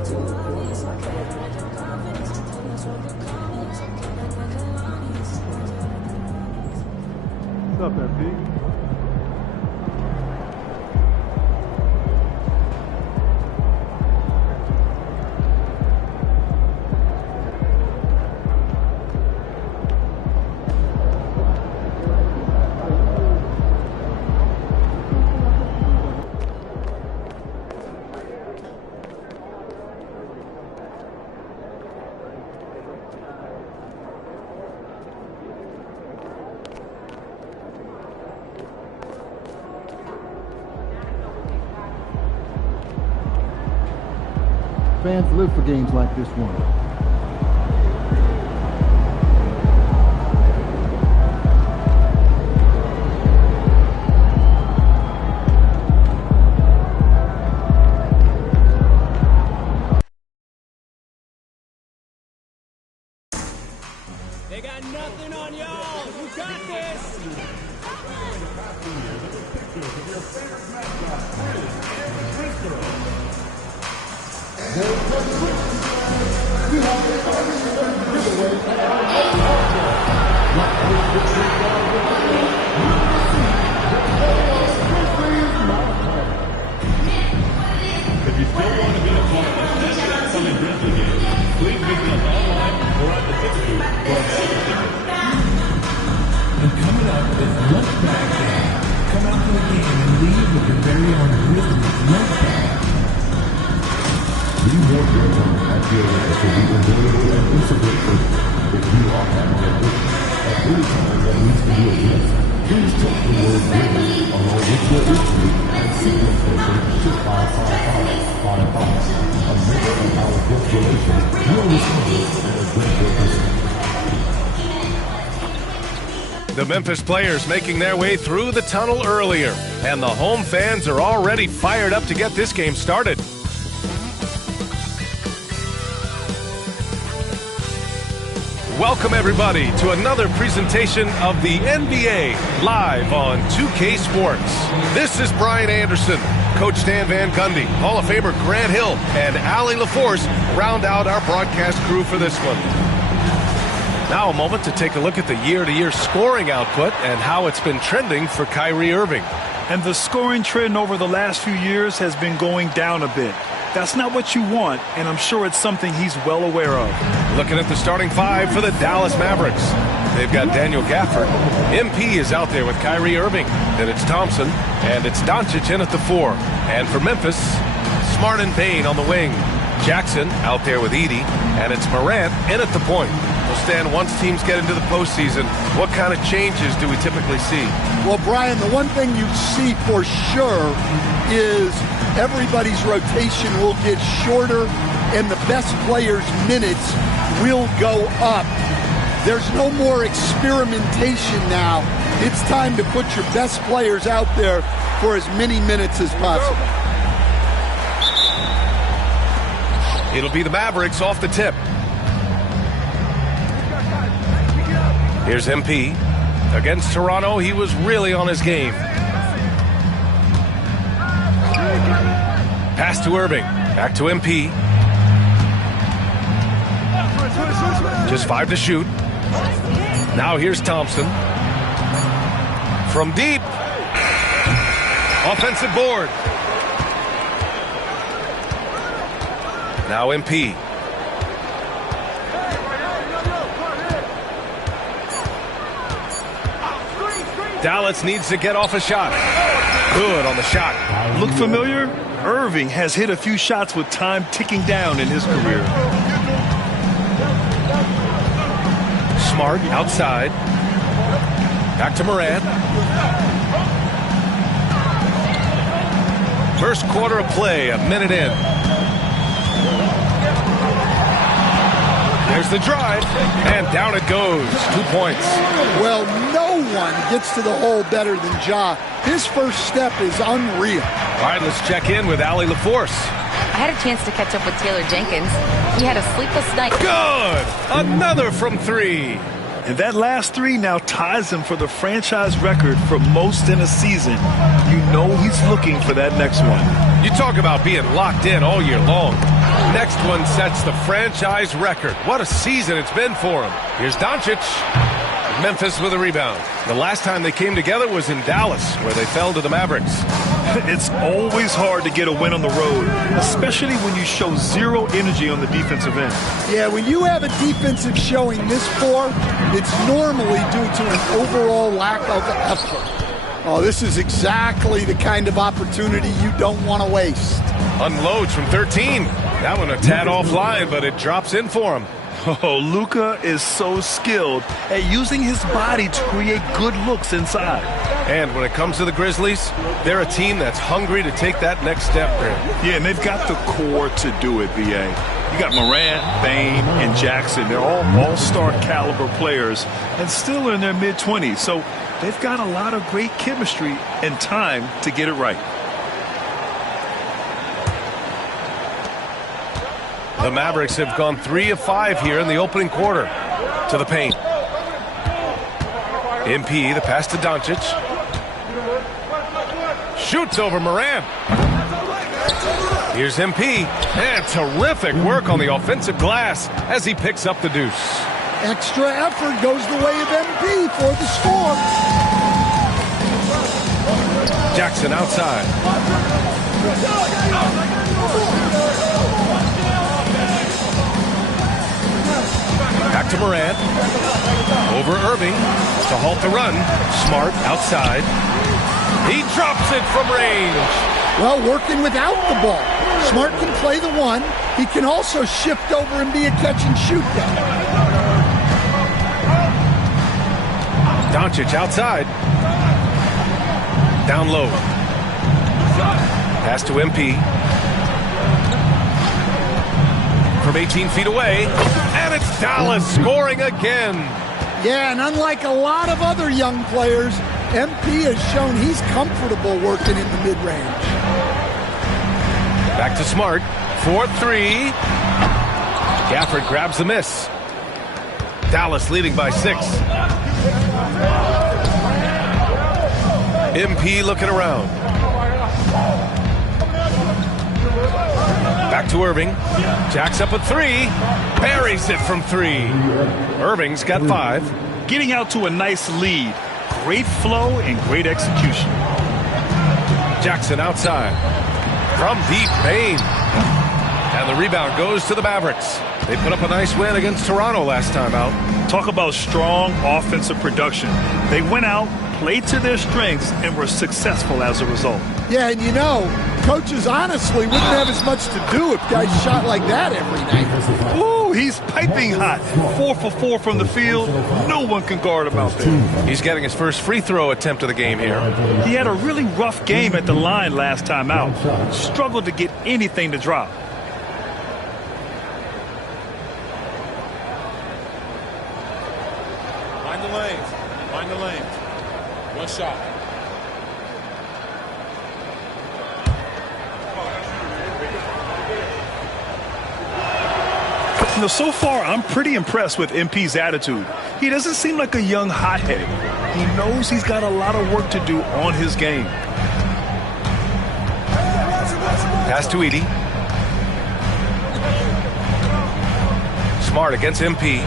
What's up, MP? Fans live for games like this one. They got nothing on y'all. You got this. If you still want to be a part of this upcoming Grizzly game, please visit us online or at the ticket booth for our ticket tickets. And coming up is Lunch Bag Day. Come out to the game and leave with your very own Grizzlies lunch bag. We want your time at the arena to be enjoyable and intimate for you. If you are having a wish at any time that needs to be addressed, please text the word Grizzly along with your issue and signal station to 55555. A member of our guest relations will respond and address your concern. The Memphis players making their way through the tunnel earlier, and the home fans are already fired up to get this game started. Welcome everybody to another presentation of the NBA live on 2K Sports. This is Brian Anderson, Coach Dan Van Gundy, Hall of Famer Grant Hill, and Allie LaForce round out our broadcast crew for this one. Now a moment to take a look at the year-to-year scoring output and how it's been trending for Kyrie Irving. And the scoring trend over the last few years has been going down a bit. That's not what you want, and I'm sure it's something he's well aware of. Looking at the starting five for the Dallas Mavericks. They've got Daniel Gafford. MP is out there with Kyrie Irving. Then it's Thompson, and it's Doncic in at the 4. And for Memphis, Smart and Payne on the wing. Jackson out there with Edey, and it's Morant in at the point. Well, Stan, once teams get into the postseason, what kind of changes do we typically see? Well, Brian, the one thing you see for sure is everybody's rotation will get shorter and the best players' minutes will go up. There's no more experimentation now. It's time to put your best players out there for as many minutes as possible. It'll be the Mavericks off the tip. Here's MP. Against Toronto, he was really on his game. Pass to Irving. Back to MP. Just 5 to shoot. Now here's Thompson. From deep. Offensive board. Now MP. Dallas needs to get off a shot. Good on the shot. Look familiar? Irving has hit a few shots with time ticking down in his career. Smart outside. Back to Morant. First quarter of play, a minute in. There's the drive, and down it goes. 2 points. Well, no one gets to the hole better than Ja. His first step is unreal. All right, let's check in with Allie LaForce. I had a chance to catch up with Taylor Jenkins. He had a sleepless night. Good! Another from 3. And that last three now ties him for the franchise record for most in a season. You know he's looking for that next one. You talk about being locked in all year long. Next one sets the franchise record. What a season it's been for him. Here's Doncic. Memphis with a rebound. The last time they came together was in Dallas, where they fell to the Mavericks. It's always hard to get a win on the road, especially when you show zero energy on the defensive end. Yeah, when you have a defensive showing this poor, it's normally due to an overall lack of effort. Oh, this is exactly the kind of opportunity you don't want to waste. Unloads from 13. That one a tad offline, but it drops in for him. Oh, Luka is so skilled at using his body to create good looks inside. And when it comes to the Grizzlies, they're a team that's hungry to take that next step, Grant. Yeah, and they've got the core to do it, B.A. You got Morant, Bane, and Jackson. They're all all-star caliber players and still in their mid-20s. So they've got a lot of great chemistry and time to get it right. The Mavericks have gone 3 of 5 here in the opening quarter. To the paint. MP, the pass to Doncic. Shoots over Morant. Here's MP. And terrific work on the offensive glass as he picks up the deuce. Extra effort goes the way of MP for the score. Jackson outside. Back to Morant. Over Irving to halt the run. Smart outside. He drops it from range. Well, working without the ball. Smart can play the one. He can also shift over and be a catch-and-shoot guy. Doncic outside. Down low. Pass to MP. From 18 feet away. And it's Dallas scoring again. Yeah, and unlike a lot of other young players, MP has shown he's comfortable working in the mid-range. Back to Smart. 4-3. Gafford grabs the miss. Dallas leading by 6. MP looking around. Back to Irving. Jacks up a 3. Buries it from 3. Irving's got 5. Getting out to a nice lead. Great flow and great execution. Jackson outside. From deep, Bane. And the rebound goes to the Mavericks. They put up a nice win against Toronto last time out. Talk about strong offensive production. They went out, played to their strengths, and were successful as a result. Yeah, and you know, coaches honestly wouldn't have as much to do if guys shot like that every night. Ooh, he's piping hot. 4 for 4 from the field. No one can guard him out there. He's getting his first free throw attempt of the game here. He had a really rough game at the line last time out. Struggled to get anything to drop. Find the lanes. Find the lanes. One shot. You know, so far, I'm pretty impressed with MP's attitude. He doesn't seem like a young hothead. He knows he's got a lot of work to do on his game. Pass to Edey. Smart against MP.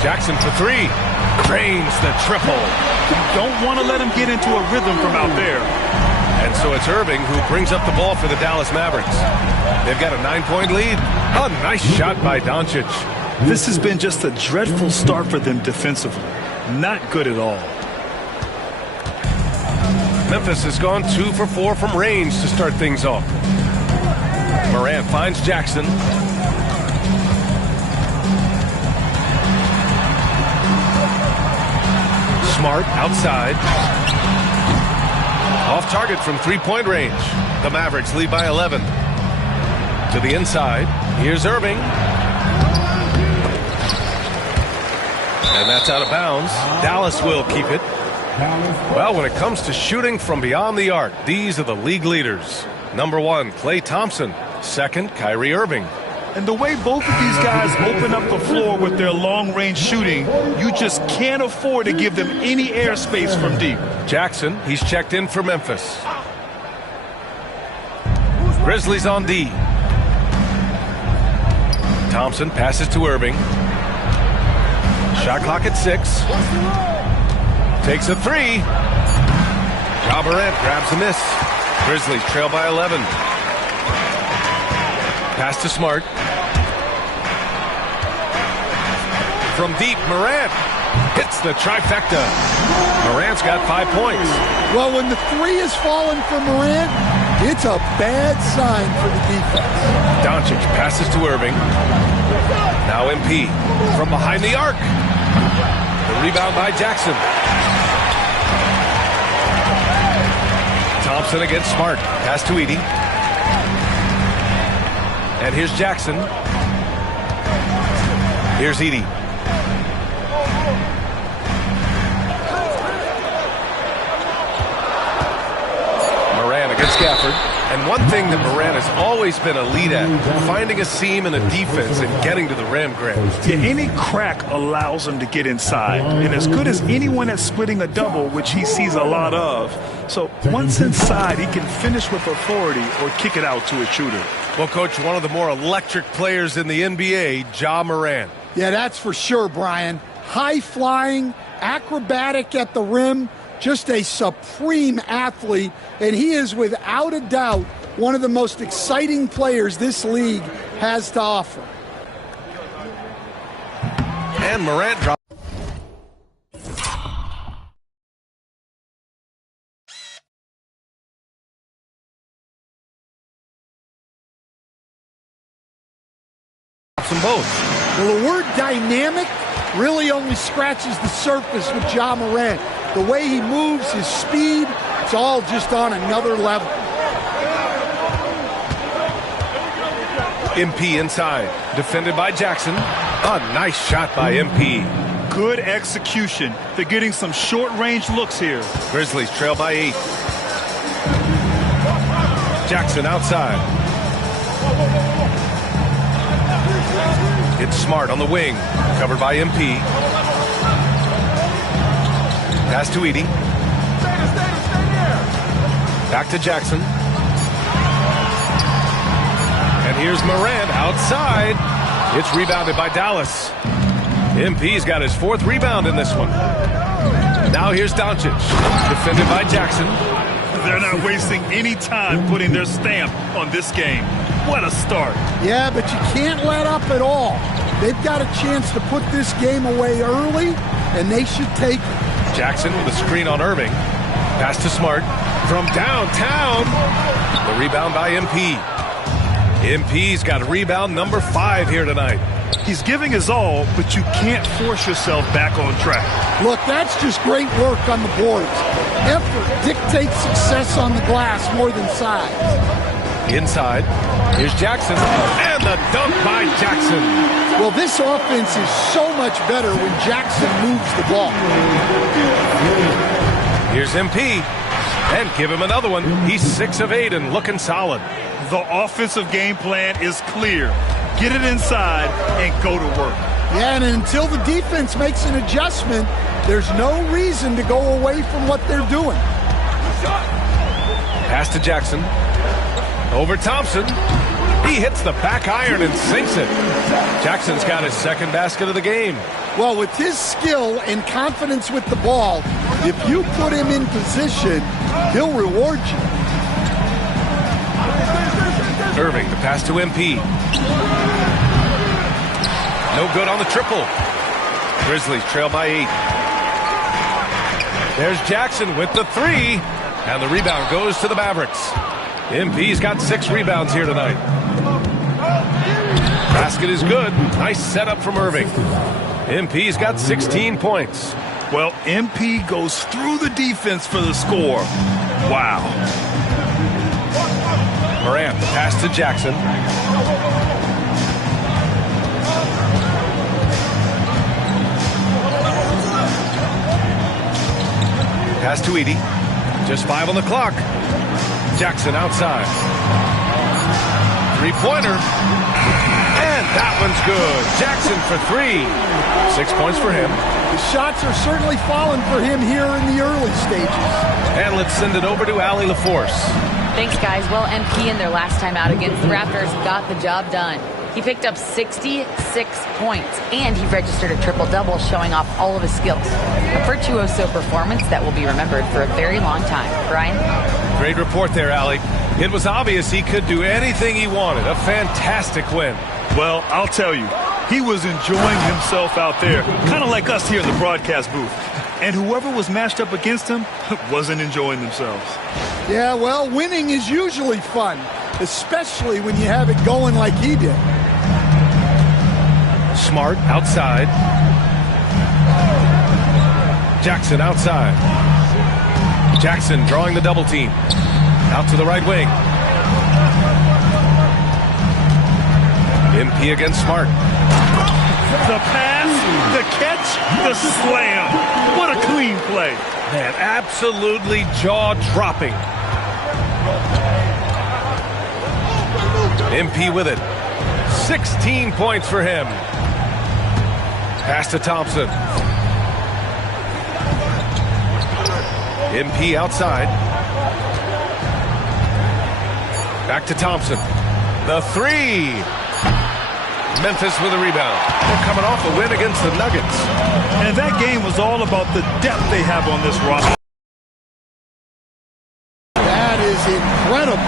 Jackson for 3. Drains the triple. You don't want to let him get into a rhythm from out there. And so it's Irving who brings up the ball for the Dallas Mavericks. They've got a 9-point lead. A nice shot by Doncic. This has been just a dreadful start for them defensively. Not good at all. Memphis has gone 2 for 4 from range to start things off. Morant finds Jackson. Smart outside. Off target from 3-point range. The Mavericks lead by 11. To the inside. Here's Irving. And that's out of bounds. Dallas will keep it. Well, when it comes to shooting from beyond the arc, these are the league leaders. Number 1, Klay Thompson. Second, Kyrie Irving. And the way both of these guys open up the floor with their long-range shooting, you just can't afford to give them any airspace from deep. Jackson, he's checked in for Memphis. Grizzlies on D. Thompson passes to Irving. Shot clock at 6. Takes a 3. Ja Morant grabs a miss. Grizzlies trail by 11. Pass to Smart. From deep, Morant hits the trifecta. Morant's got 5 points. Well, when the 3 is falling for Morant, it's a bad sign for the defense. Doncic passes to Irving. Now MP from behind the arc. The rebound by Jackson. Thompson against Smart. Pass to Edey. And here's Jackson. Here's Edey. Moran against Gafford. And one thing that Moran has always been elite at, finding a seam in a defense and getting to the rim, Grant. Yeah, any crack allows him to get inside. And as good as anyone at splitting a double, which he sees a lot of. So once inside, he can finish with authority or kick it out to a shooter. Well, Coach, one of the more electric players in the NBA, Ja Morant. Yeah, that's for sure, Brian. High-flying, acrobatic at the rim, just a supreme athlete, and he is without a doubt one of the most exciting players this league has to offer. And Morant drops. Them both. Well, the word dynamic really only scratches the surface with Ja Morant. The way he moves, his speed, it's all just on another level. MP inside, defended by Jackson. A nice shot by MP. Good execution. They're getting some short-range looks here. Grizzlies trail by 8. Jackson outside. It's Smart on the wing, covered by MP. Pass to Edey. Back to Jackson. And here's Morant outside. It's rebounded by Dallas. MP's got his 4th rebound in this one. Now here's Doncic, defended by Jackson. They're not wasting any time putting their stamp on this game. What a start. Yeah, but you can't let up at all. They've got a chance to put this game away early, and they should take it. Jackson with a screen on Irving. Pass to Smart from downtown. The rebound by MP. MP's got rebound number 5 here tonight. He's giving his all, but you can't force yourself back on track. Look, that's just great work on the boards. Effort dictates success on the glass more than size. Inside, here's Jackson, and the dunk by Jackson. Well, this offense is so much better when Jackson moves the ball. Here's MP, and give him another one. He's 6 of 8 and looking solid. The offensive game plan is clear. Get it inside and go to work. Yeah, and until the defense makes an adjustment, there's no reason to go away from what they're doing. Pass to Jackson. Over Thompson. He hits the back iron and sinks it. Jackson's got his 2nd basket of the game. Well, with his skill and confidence with the ball, if you put him in position, he'll reward you. Irving, the pass to MP. No good on the triple. Grizzlies trail by 8. There's Jackson with the 3. And the rebound goes to the Mavericks. MP's got 6 rebounds here tonight. Basket is good. Nice setup from Irving. MP's got 16 points. Well, MP goes through the defense for the score. Wow. Morant, the pass to Jackson. Pass to Edey. Just 5 on the clock. Jackson outside. 3-pointer. That one's good. Jackson for 3. 6 points for him. The shots are certainly falling for him here in the early stages. And let's send it over to Allie LaForce. Thanks, guys. Well, MP in their last time out against the Raptors got the job done. He picked up 66 points, and he registered a triple-double, showing off all of his skills. A virtuoso performance that will be remembered for a very long time. Brian? Great report there, Allie. It was obvious he could do anything he wanted. A fantastic win. Well, I'll tell you, he was enjoying himself out there, kind of like us here in the broadcast booth. And whoever was matched up against him wasn't enjoying themselves. Yeah, well, winning is usually fun, especially when you have it going like he did. Smart outside. Jackson outside. Jackson drawing the double team. Out to the right wing. MP against Smart. The pass, the catch, the slam. What a clean play. Man, absolutely jaw-dropping. MP with it. 16 points for him. Pass to Thompson. MP outside. Back to Thompson. The 3. Memphis with a rebound. They're coming off a win against the Nuggets. And that game was all about the depth they have on this roster. That is incredible.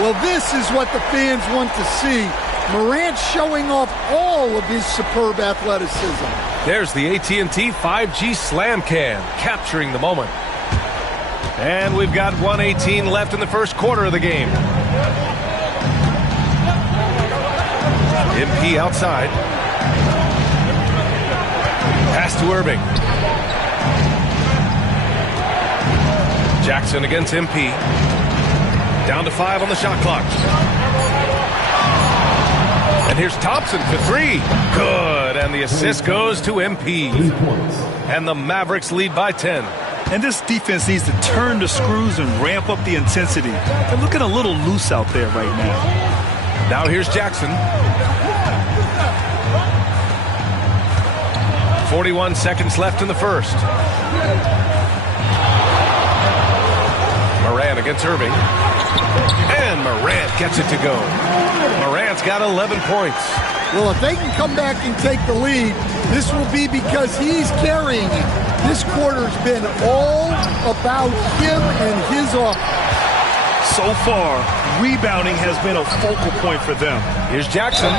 Well, this is what the fans want to see. Morant showing off all of his superb athleticism. There's the AT&T 5G Slam Can, capturing the moment. And we've got 1:18 left in the first quarter of the game. MP outside. Pass to Irving. Jackson against MP. Down to 5 on the shot clock. And here's Thompson for 3. Good. And the assist goes to MP. And the Mavericks lead by 10. And this defense needs to turn the screws and ramp up the intensity. They're looking a little loose out there right now. Now here's Jackson. 41 seconds left in the first. Morant against Irving. And Morant gets it to go. Morant's got 11 points. Well, if they can come back and take the lead, this will be because he's carrying it. This quarter's been all about him and his offense. So far, rebounding has been a focal point for them. Here's Jackson.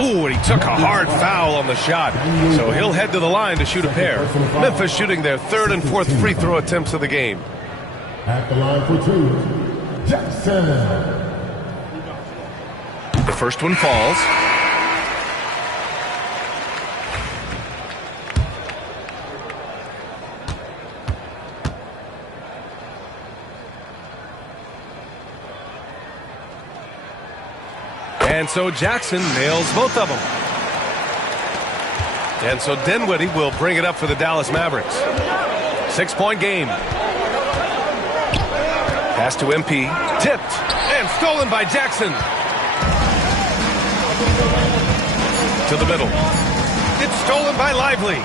Ooh, and he took a hard foul on the shot. So he'll head to the line to shoot a pair. Memphis shooting their 3rd and 4th free throw attempts of the game. At the line for 2, Jackson. The first one falls. And so Jackson nails both of them. And so Dinwiddie will bring it up for the Dallas Mavericks. 6-point game. Pass to MP. Tipped. And stolen by Jackson. To the middle. It's stolen by Lively.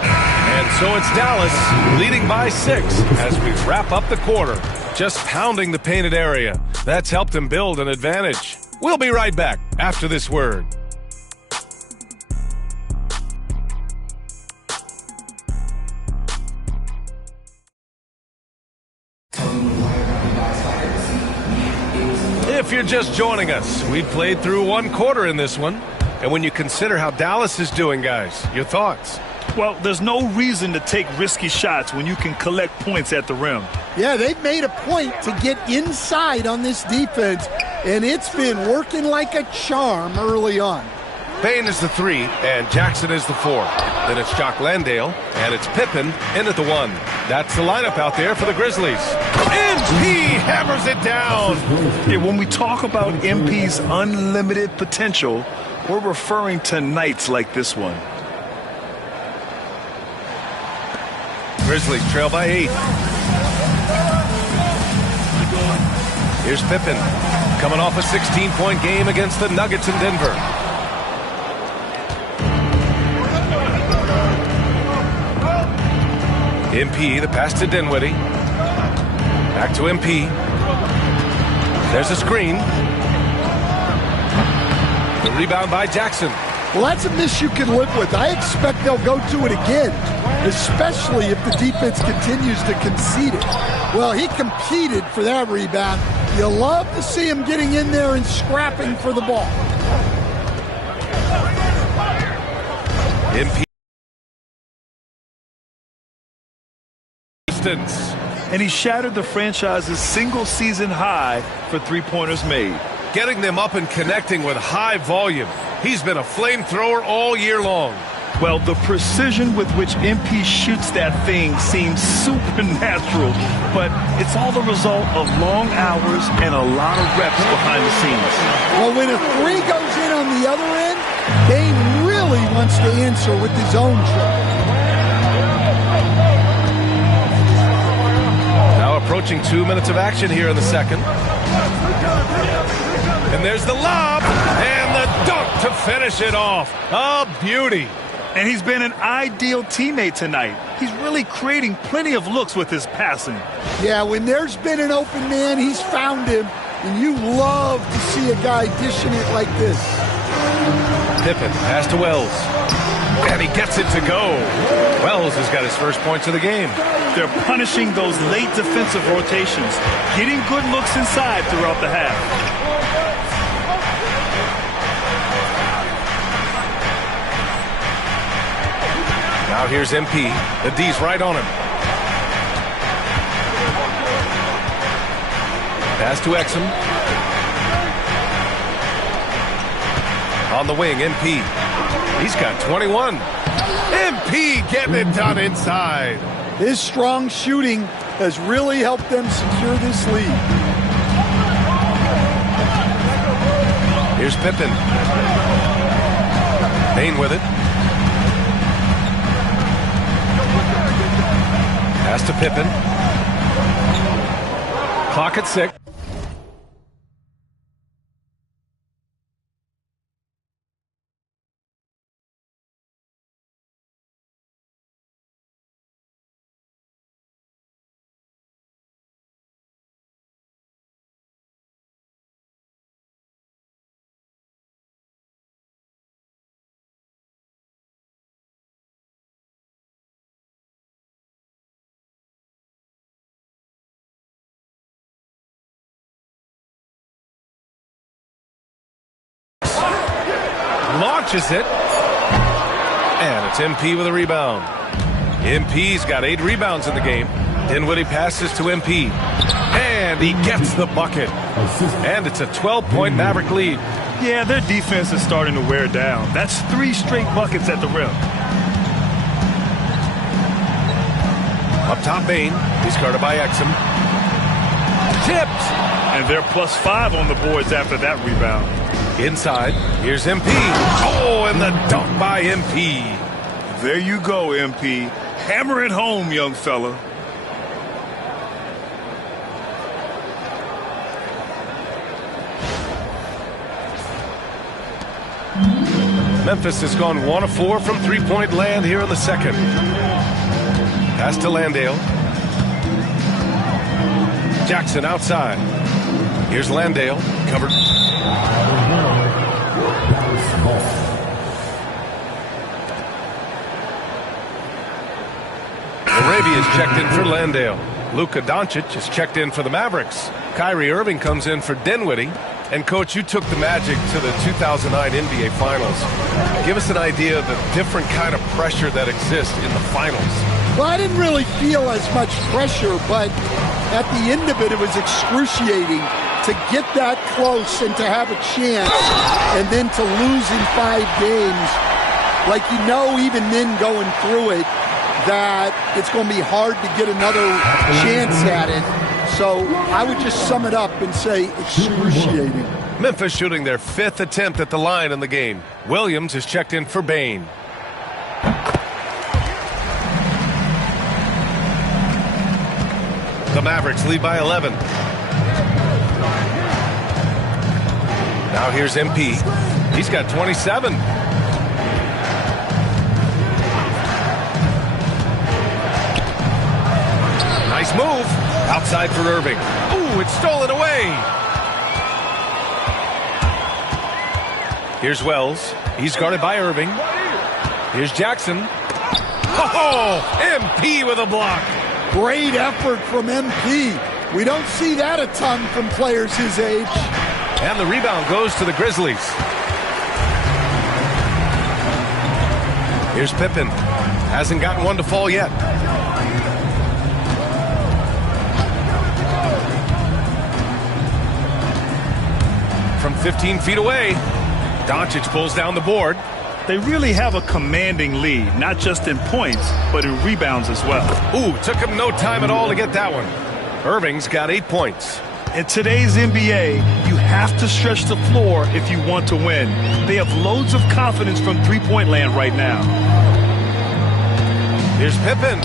And so it's Dallas leading by 6 as we wrap up the quarter. Just pounding the painted area. That's helped them build an advantage. We'll be right back after this word. If you're just joining us, we played through 1 quarter in this one. And when you consider how Dallas is doing, guys, your thoughts? Well, there's no reason to take risky shots when you can collect points at the rim. Yeah, they've made a point to get inside on this defense, and it's been working like a charm early on. Payne is the 3, and Jackson is the 4. Then it's Jock Landale, and it's Pippen in at the 1. That's the lineup out there for the Grizzlies. MP hammers it down. Yeah, when we talk about MP's unlimited potential, we're referring to nights like this one. Grizzlies trail by 8. Here's Pippen. coming off a 16-point game against the Nuggets in Denver. MP, the pass to Dinwiddie. Back to MP. There's a screen. The rebound by Jackson. Well, that's a miss you can live with. I expect they'll go to it again, especially if the defense continues to concede it. Well, he competed for that rebound. You love to see him getting in there and scrapping for the ball. MP. And he shattered the franchise's single-season high for three-pointers made. Getting them up and connecting with high volume. He's been a flamethrower all year long. Well, the precision with which MP shoots that thing seems supernatural, but it's all the result of long hours and a lot of reps behind the scenes. Well, when a three goes in on the other end, Dane really wants to answer with his own trick. Approaching 2 minutes of action here in the second. And there's the lob and the dunk to finish it off. A beauty. And he's been an ideal teammate tonight. He's really creating plenty of looks with his passing. Yeah, when there's been an open man, he's found him. And you love to see a guy dishing it like this. Pippen, pass to Wells. And he gets it to go. Wells has got his first points of the game. They're punishing those late defensive rotations, getting good looks inside throughout the half. Now here's MP. The D's right on him. Pass to Exum. On the wing, MP. He's got 21. MP getting it done inside. His strong shooting has really helped them secure this lead. Here's Pippen. Payne with it. Pass to Pippen. Clock at 6. Launches it, and it's MP with a rebound. MP's got 8 rebounds in the game. Dinwiddie passes to MP, and he gets the bucket. And it's a 12-point Maverick lead. Yeah, their defense is starting to wear down. That's 3 straight buckets at the rim. Up top, Bain. He's guarded by Exum. Tipped. And they're +5 on the boards after that rebound. Inside, here's MP. Oh, and the dunk by MP. There you go, MP. Hammer it home, young fella. Memphis has gone 1 of 4 from three-point land here in the second. Pass to Landale. Jackson outside. Here's Landale, covered. Arabia's checked in for Landale. Luka Doncic is checked in for the Mavericks. Kyrie Irving comes in for Dinwiddie. And, Coach, you took the Magic to the 2009 NBA Finals. Give us an idea of the different kind of pressure that exists in the finals. Well, I didn't really feel as much pressure, but at the end of it, it was excruciating to get that close and to have a chance and then to lose in 5 games. Like, you know, even then going through it, that it's going to be hard to get another chance at it. So I would just sum it up and say excruciating. Memphis shooting their 5th attempt at the line in the game. Williams is checked in for Bain. The Mavericks lead by 11. Now here's MP. He's got 27. Nice move. Outside for Irving. Ooh, it's stolen away. Here's Wells. He's guarded by Irving. Here's Jackson. Oh, MP with a block. Great effort from MP. We don't see that a ton from players his age. And the rebound goes to the Grizzlies. Here's Pippen. Hasn't gotten one to fall yet. From 15 feet away, Doncic pulls down the board. They really have a commanding lead, not just in points, but in rebounds as well. Ooh, took him no time at all to get that one. Irving's got 8 points. In today's NBA, you have to stretch the floor if you want to win. They have loads of confidence from three-point land right now. Here's Pippen.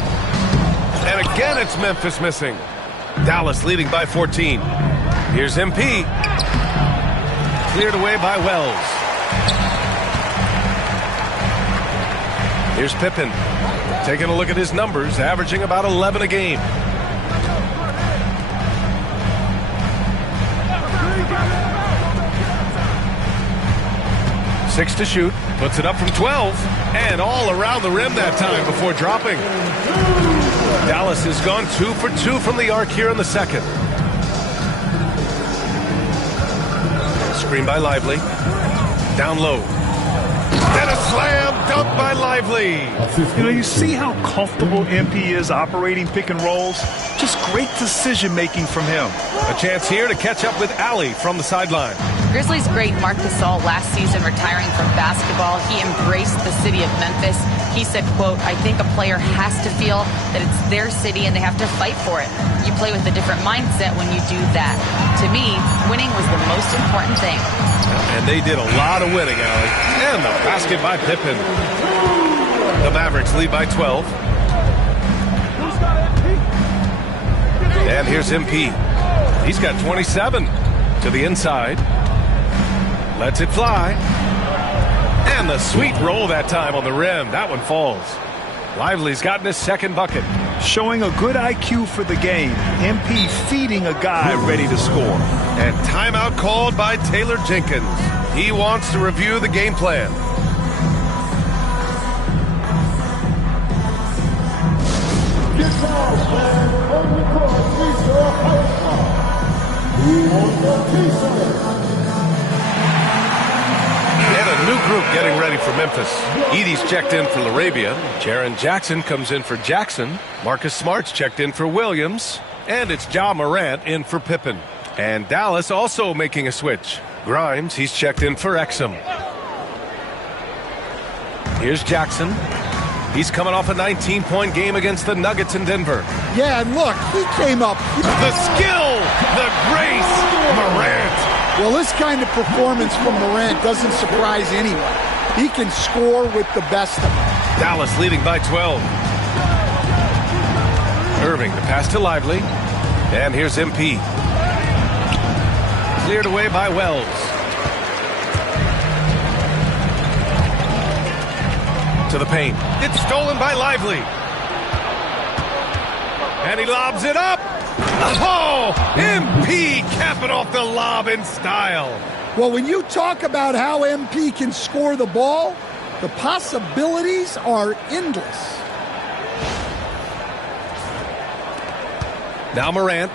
And again, it's Memphis missing. Dallas leading by 14. Here's MP. Cleared away by Wells. Here's Pippen. Taking a look at his numbers, averaging about 11 a game. Six to shoot. Puts it up from 12. And all around the rim that time before dropping. Dallas has gone 2 for 2 from the arc here in the second. Screen by Lively. Down low. And a slam dunk by Lively. You know, you see how comfortable MP is operating pick and rolls? Just great decision-making from him. A chance here to catch up with Allie from the sideline. Grizzlies great Marc Gasol last season retiring from basketball. He embraced the city of Memphis. He said, quote, I think a player has to feel that it's their city and they have to fight for it. You play with a different mindset when you do that. To me, winning was the most important thing. And they did a lot of winning, Allie. And the basket by Pippen. The Mavericks lead by 12. And here's MP. He's got 27 to the inside. Lets it fly. And the sweet roll that time on the rim. That one falls. Lively's gotten his second bucket. Showing a good IQ for the game. MP feeding a guy ready to score. And timeout called by Taylor Jenkins. He wants to review the game plan. And a new group getting ready for Memphis. Edie's checked in for Larabia. Jaren Jackson comes in for Jackson. Marcus Smart's checked in for Williams. And it's Ja Morant in for Pippen. And Dallas also making a switch. Grimes, he's checked in for Exum. Here's Jackson. He's coming off a 19-point game against the Nuggets in Denver. Yeah, and look, he came up. The skill, the grace, Morant. Well, this kind of performance from Morant doesn't surprise anyone. He can score with the best of them. Dallas leading by 12. Irving, the pass to Lively. And here's MP. Cleared away by Wells. To the paint. It's stolen by Lively. And he lobs it up. Oh, MP capping off the lob in style. Well, when you talk about how MP can score the ball, the possibilities are endless. Now Morant.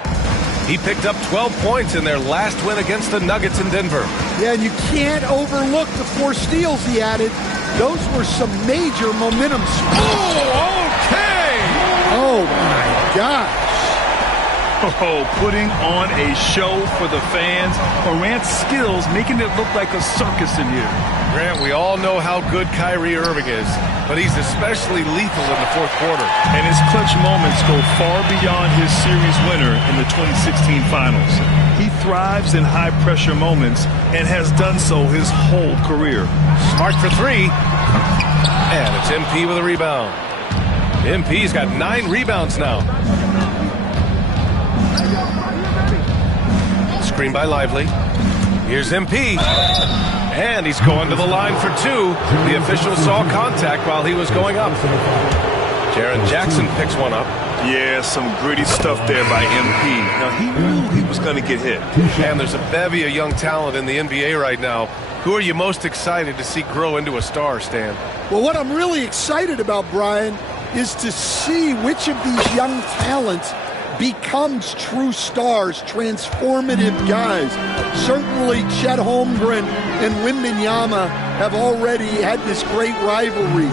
He picked up 12 points in their last win against the Nuggets in Denver. Yeah, and you can't overlook the 4 steals he added. Those were some major momentum swings. Oh, okay! Oh, my gosh. Oh, putting on a show for the fans. Morant's skills making it look like a circus in here. Grant, we all know how good Kyrie Irving is, but he's especially lethal in the fourth quarter. And his clutch moments go far beyond his series winner in the 2016 finals. He thrives in high-pressure moments and has done so his whole career. Smart for 3. And it's MP with a rebound. MP's got 9 rebounds now. Screen by Lively. Here's MP. And he's going to the line for two. The official saw contact while he was going up. Jaren Jackson picks one up. Yeah, some gritty stuff there by MP. Now, he knew he was going to get hit. And there's a bevy of young talent in the NBA right now. Who are you most excited to see grow into a star, Stan? Well, what I'm really excited about, Brian, is to see which of these young talents becomes true stars, transformative guys. Certainly Chet Holmgren and Wembanyama have already had this great rivalry.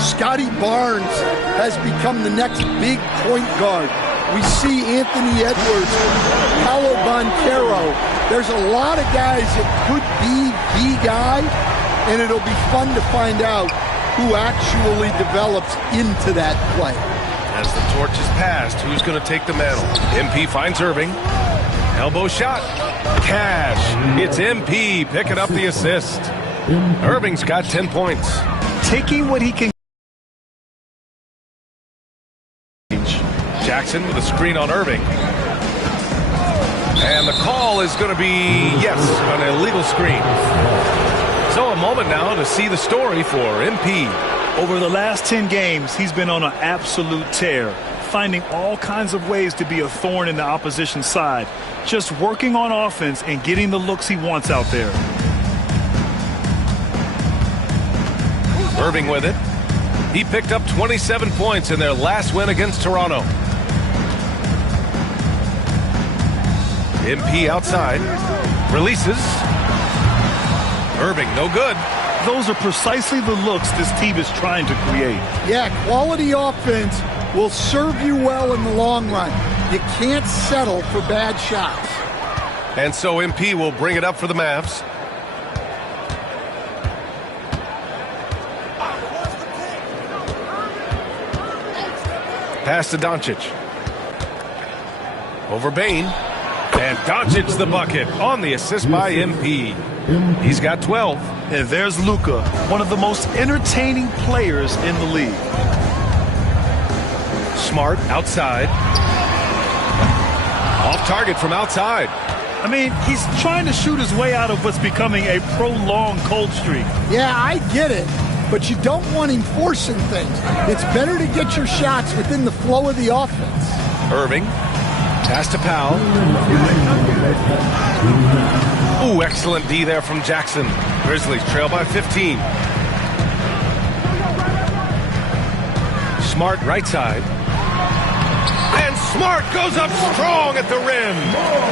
Scotty Barnes has become the next big point guard. We see Anthony Edwards, Paolo Banchero. There's a lot of guys that could be the guy, and it'll be fun to find out who actually develops into that play. As the torch is passed, who's going to take the mantle? MP finds Irving. Elbow shot. Cash. It's MP picking up the assist. Irving's got 10 points. Taking what he can. Jackson with a screen on Irving. And the call is going to be, yes, an illegal screen. So a moment now to see the story for MP. Over the last 10 games, he's been on an absolute tear, finding all kinds of ways to be a thorn in the opposition side, just working on offense and getting the looks he wants out there. Irving with it. He picked up 27 points in their last win against Toronto. MP outside. Releases. Irving, no good. Those are precisely the looks this team is trying to create. Yeah, quality offense will serve you well in the long run. You can't settle for bad shots. And so MP will bring it up for the Mavs. Pass to Doncic. Over Bane. And Doncic the bucket on the assist by MP. He's got 12. And there's Luka, one of the most entertaining players in the league. Smart outside. Off target from outside. I mean, he's trying to shoot his way out of what's becoming a prolonged cold streak. Yeah, I get it. But you don't want him forcing things. It's better to get your shots within the flow of the offense. Irving. Pass to Powell. Ooh, excellent D there from Jackson. Grizzlies trail by 15. Smart right side. And Smart goes up strong at the rim.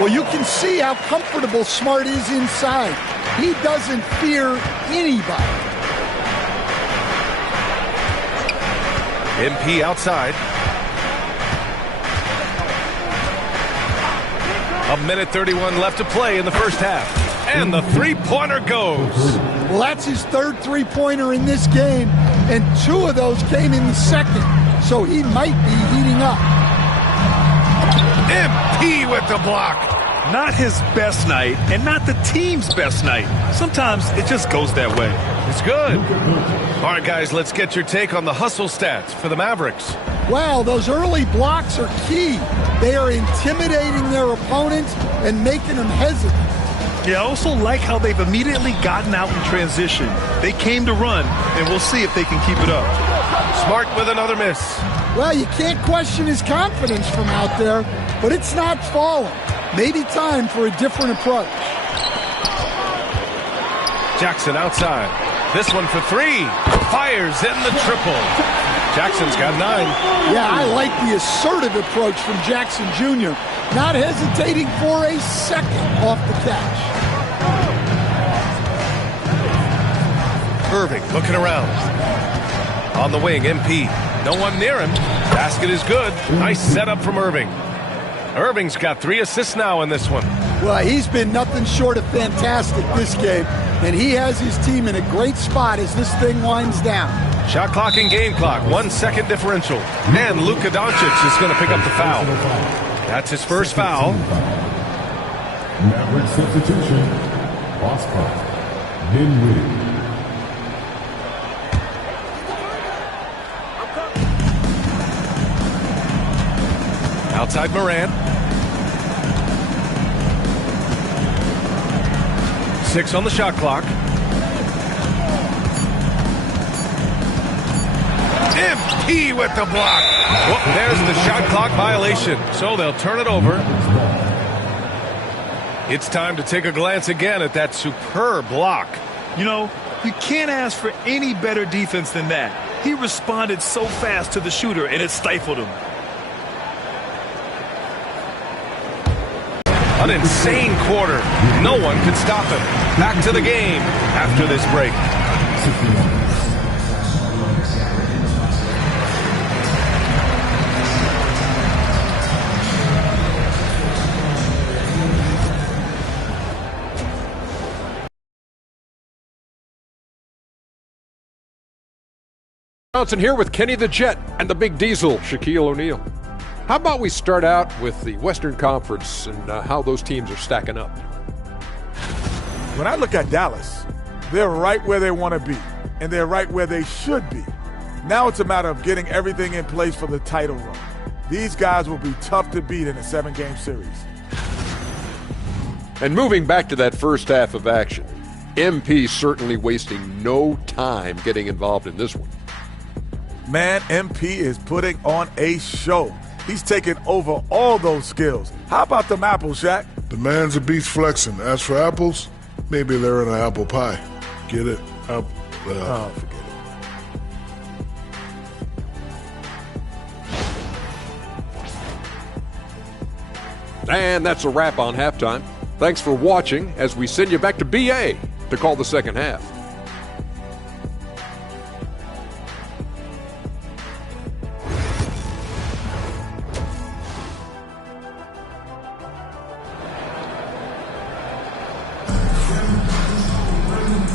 Well, you can see how comfortable Smart is inside. He doesn't fear anybody. MP outside. A minute 31 left to play in the first half. And the three-pointer goes. Well, that's his third three-pointer in this game, and two of those came in the second, so he might be heating up. MP with the block. Not his best night, and not the team's best night. Sometimes it just goes that way. It's good. All right, guys, let's get your take on the hustle stats for the Mavericks. Well, those early blocks are key. They are intimidating their opponents and making them hesitant. Yeah, I also like how they've immediately gotten out in transition. They came to run, and we'll see if they can keep it up. Smart with another miss. Well, you can't question his confidence from out there, but it's not falling. Maybe time for a different approach. Jackson outside. This one for three. Fires in the triple. Jackson's got 9. Yeah, I like the assertive approach from Jackson Jr. Not hesitating for a second off the catch. Irving looking around. On the wing, MP. No one near him. Basket is good. Nice setup from Irving. Irving's got 3 assists now in this one. Well, he's been nothing short of fantastic this game, and he has his team in a great spot as this thing winds down. Shot clock and game clock, 1 second differential. And Luka Doncic is going to pick up the foul. That's his first foul. Maverick substitution. Oscar. Dinwiddie. Outside Moran. 6 on the shot clock. MP with the block. Well, there's the shot clock violation, so they'll turn it over. It's time to take a glance again at that superb block. You know, you can't ask for any better defense than that. He responded so fast to the shooter, and it stifled him. An insane quarter. No one could stop him. Back to the game after this break. Johnson here with Kenny the Jet and the Big Diesel, Shaquille O'Neal. How about we start out with the Western Conference and how those teams are stacking up? When I look at Dallas, they're right where they want to be, and they're right where they should be. Now it's a matter of getting everything in place for the title run. These guys will be tough to beat in a 7-game series. And moving back to that first half of action, MP certainly wasting no time getting involved in this one. Man, MP is putting on a show. He's taking over all those skills. How about them apples, Shaq? The man's a beast flexing. As for apples, maybe they're in an apple pie. Get it? Oh, forget it. And that's a wrap on halftime. Thanks for watching as we send you back to BA to call the second half.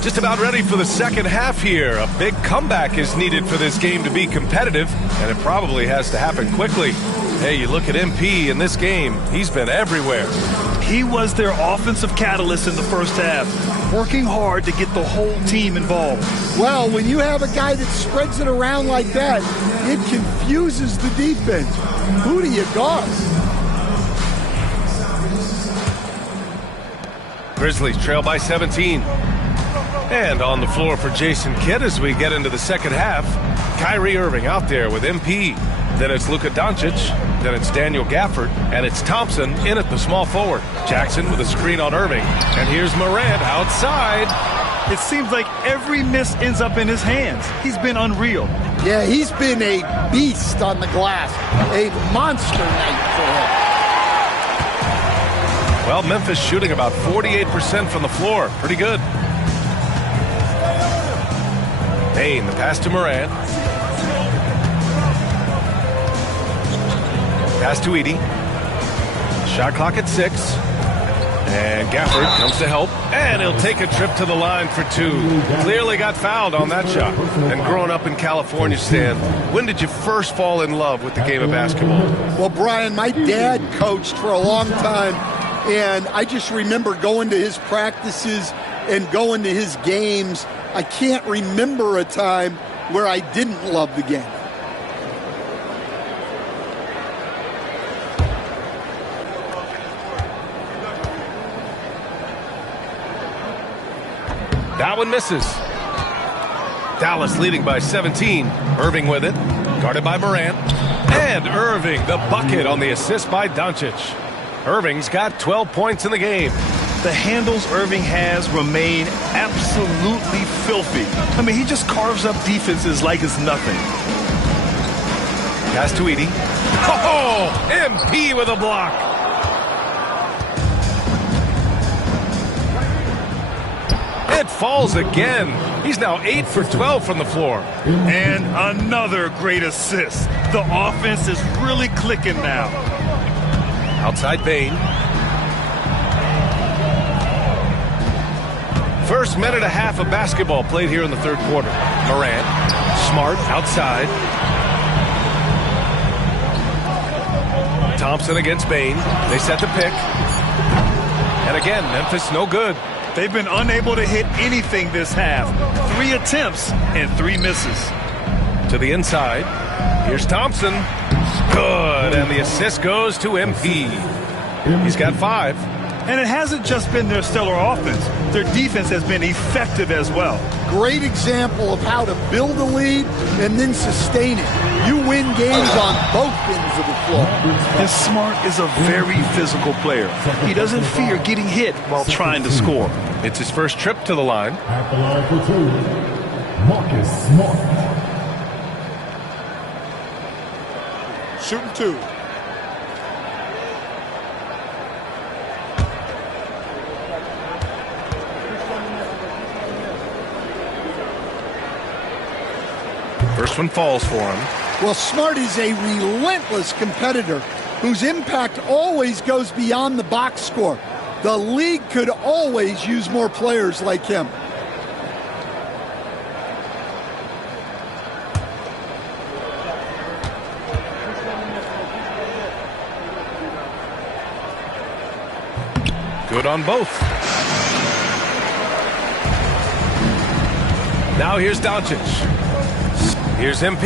Just about ready for the second half here. A big comeback is needed for this game to be competitive, and it probably has to happen quickly. Hey, you look at MP in this game, he's been everywhere. He was their offensive catalyst in the first half, working hard to get the whole team involved. Well, when you have a guy that spreads it around like that, it confuses the defense. Who do you guard? Grizzlies trail by 17. And on the floor for Jason Kidd as we get into the second half. Kyrie Irving out there with MP. Then it's Luka Doncic. Then it's Daniel Gafford. And it's Thompson in at the small forward. Jackson with a screen on Irving. And here's Morant outside. It seems like every miss ends up in his hands. He's been unreal. Yeah, he's been a beast on the glass. A monster night for him. Well, Memphis shooting about 48% from the floor. Pretty good. Payne, the pass to Morant. Pass to Edey. Shot clock at 6. And Gafford comes to help. And he'll take a trip to the line for 2. Clearly got fouled on that shot. And growing up in California, Stan, when did you first fall in love with the game of basketball? Well, Brian, my dad coached for a long time. And I just remember going to his practices and going to his games. I can't remember a time where I didn't love the game. That one misses. Dallas leading by 17. Irving with it. Guarded by Morant. And Irving, the bucket on the assist by Doncic. Irving's got 12 points in the game. The handles Irving has remain absolutely filthy. I mean, he just carves up defenses like it's nothing. Pass to Edey. Oh, MP with a block. It falls again. He's now 8 for 12 from the floor. And another great assist. The offense is really clicking now. Outside Payne. First minute and a half of basketball played here in the third quarter. Morant, Smart outside. Thompson against Payne. They set the pick. And again, Memphis no good. They've been unable to hit anything this half. 3 attempts and 3 misses. To the inside. Here's Thompson. Good. And the assist goes to MP. He's got 5. And it hasn't just been their stellar offense. Their defense has been effective as well. Great example of how to build a lead and then sustain it. You win games on both ends of the floor. And Smart is a very physical player. He doesn't fear getting hit while trying to score. It's his first trip to the line. At the line for two, Marcus Smart. Shooting 2. First one falls for him. Well, Smart is a relentless competitor whose impact always goes beyond the box score. The league could always use more players like him. Good on both. Now here's Doncic. Here's MP.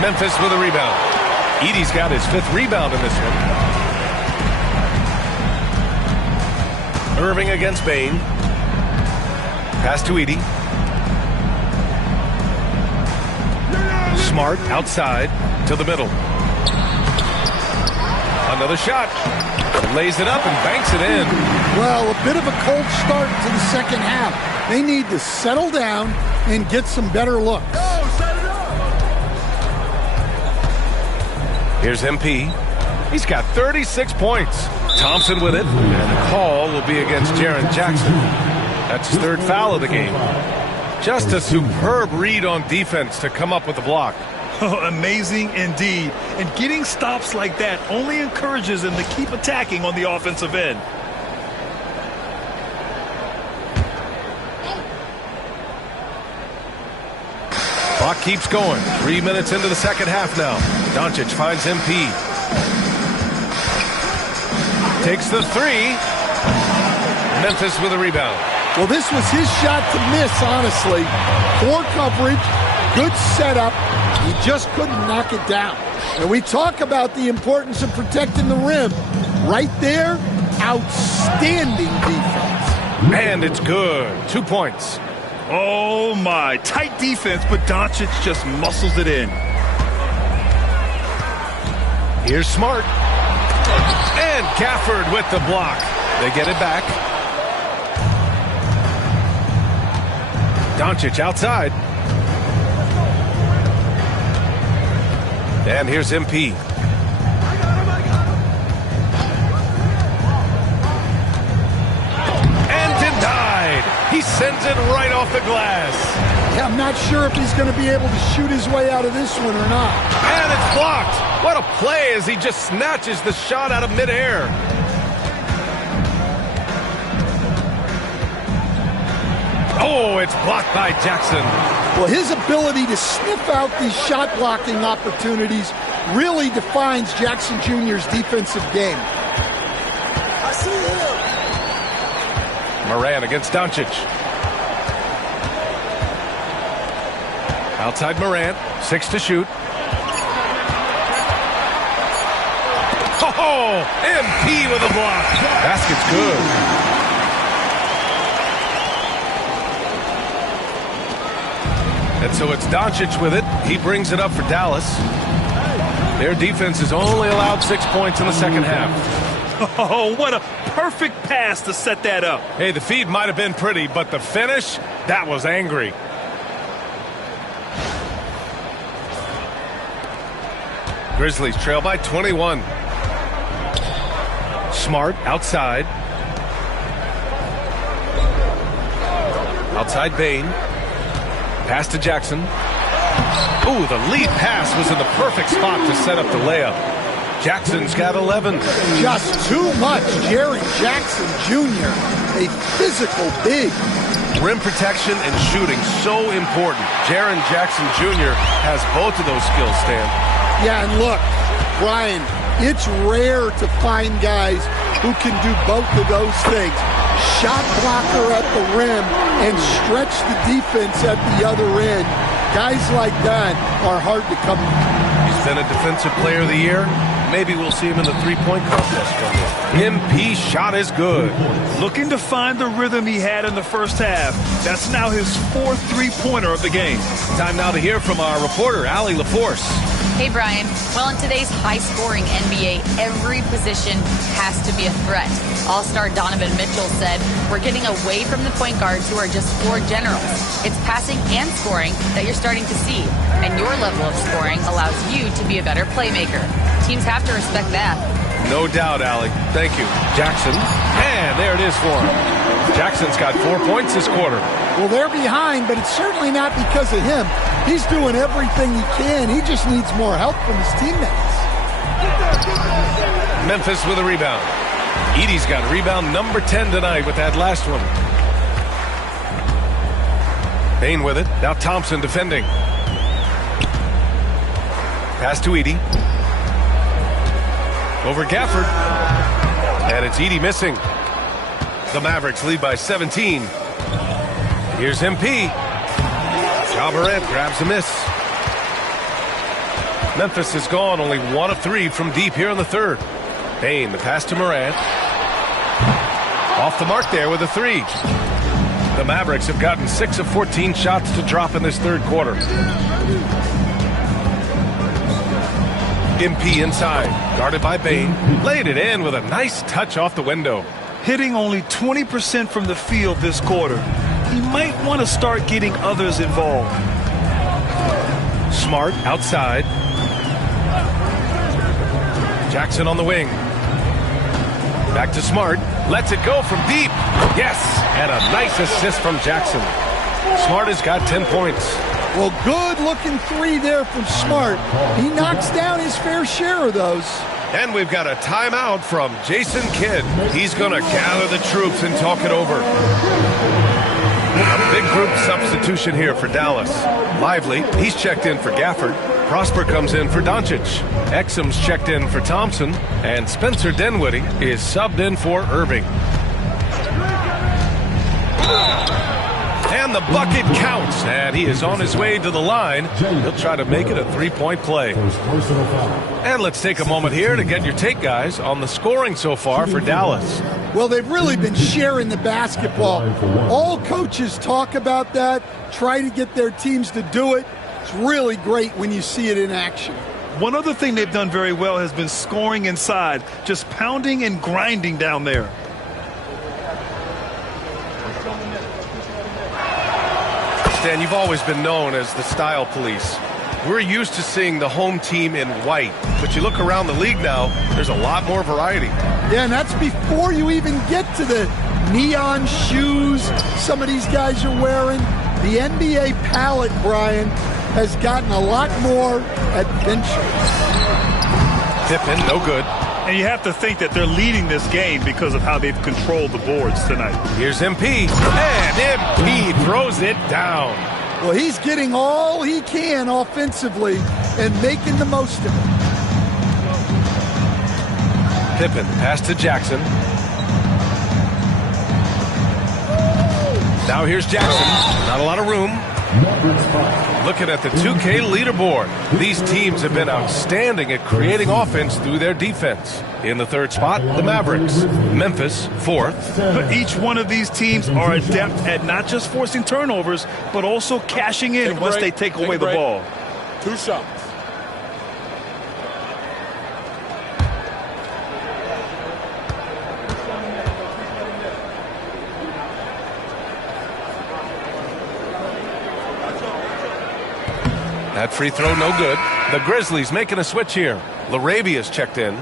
Memphis with a rebound. Edey's got his 5th rebound in this one. Irving against Bain. Pass to Edey. Smart outside to the middle. Another shot. Lays it up and banks it in. Well, a bit of a cold start to the second half. They need to settle down and get some better looks. Here's MP. He's got 36 points. Thompson with it. And the call will be against Jaren Jackson. That's his 3rd foul of the game. Just a superb read on defense to come up with the block. Oh, amazing indeed. And getting stops like that only encourages them to keep attacking on the offensive end. Clock keeps going. 3 minutes into the second half now. Doncic finds MP. Takes the 3. Memphis with a rebound. Well, this was his shot to miss, honestly. Poor coverage, good setup. He just couldn't knock it down. And we talk about the importance of protecting the rim. Right there, outstanding defense. And it's good. 2 points. Oh, my. Tight defense, but Doncic just muscles it in. Here's Smart. And Gafford with the block. They get it back. Doncic outside. And here's MP. And denied. He sends it right off the glass. Yeah, I'm not sure if he's going to be able to shoot his way out of this one or not. And it's blocked. What a play as he just snatches the shot out of midair. Oh, it's blocked by Jackson. Well, his ability to sniff out these shot blocking opportunities really defines Jackson Jr.'s defensive game. I see him. Moran against Doncic. Outside Moran, 6 to shoot. Oh, MP with a block. Basket's good. And so it's Doncic with it. He brings it up for Dallas. Their defense has only allowed 6 points in the second half. Oh, what a perfect pass to set that up. Hey, the feed might have been pretty, but the finish, that was angry. Grizzlies trail by 21. Smart outside. Outside Bain. Pass to Jackson. Ooh, the lead pass was in the perfect spot to set up the layup. Jackson's got 11. Just too much. Jaren Jackson Jr., a physical big. Rim protection and shooting, so important. Jaren Jackson Jr. has both of those skills, Stan. Yeah, and look, Brian, it's rare to find guys who can do both of those things. Shot blocker at the rim and stretch the defense at the other end. Guys like that are hard to come by. He's been a Defensive Player of the Year. Maybe we'll see him in the three-point contest from him. MP shot is good. Looking to find the rhythm he had in the first half. That's now his fourth three-pointer of the game. Time now to hear from our reporter, Allie LaForce. Hey, Brian. Well, in today's high-scoring NBA, every position has to be a threat. All-star Donovan Mitchell said, "We're getting away from the point guards who are just floor generals. It's passing and scoring that you're starting to see, and your level of scoring allows you to be a better playmaker. Teams have to respect that." No doubt, Allie. Thank you. Jackson. And there it is for him. Jackson's got 4 points this quarter. Well, they're behind, but it's certainly not because of him. He's doing everything he can. He just needs more help from his teammates. Memphis with a rebound. Edey's got rebound number 10 tonight with that last one. Payne with it. Now Thompson defending. Pass to Edey. Over Gafford. And it's Edey missing. The Mavericks lead by 17. Here's MP. Ja Morant grabs a miss. Memphis is gone, only 1 of 3 from deep here in the third. Payne, the pass to Morant. Off the mark there with a 3. The Mavericks have gotten 6 of 14 shots to drop in this third quarter. MP inside, guarded by Payne. Laid it in with a nice touch off the window. Hitting only 20% from the field this quarter. He might want to start getting others involved. Smart outside. Jackson on the wing. Back to Smart. Lets it go from deep. Yes, and a nice assist from Jackson. Smart has got 10 points. Well, good-looking 3 there from Smart. He knocks down his fair share of those. And we've got a timeout from Jason Kidd. He's going to gather the troops and talk it over. A big group substitution here for Dallas. Lively, he's checked in for Gafford. Prosper comes in for Doncic. Exum's checked in for Thompson. And Spencer Dinwiddie is subbed in for Irving. And the bucket counts, and he is on his way to the line. He'll try to make it a 3-point play. And let's take a moment here to get your take, guys, on the scoring so far for Dallas. Well, they've really been sharing the basketball. All coaches talk about that, try to get their teams to do it. It's really great when you see it in action. One other thing they've done very well has been scoring inside, just pounding and grinding down there. Stan, you've always been known as the style police. We're used to seeing the home team in white, but you look around the league now, there's a lot more variety. Yeah, and that's before you even get to the neon shoes some of these guys are wearing. The NBA palette, Brian, has gotten a lot more adventurous. Pippen, no good. And you have to think that they're leading this game because of how they've controlled the boards tonight. Here's MP, and MP throws it down. Well, he's getting all he can offensively and making the most of it. Pippen, pass to Jackson. Now here's Jackson. Not a lot of room. Looking at the 2K leaderboard, these teams have been outstanding at creating offense through their defense. In the third spot, the Mavericks. Memphis, 4th. But each one of these teams are adept at not just forcing turnovers, but also cashing in once they take away the ball. 2 shots. That free throw, no good. The Grizzlies making a switch here. Larabia's checked in.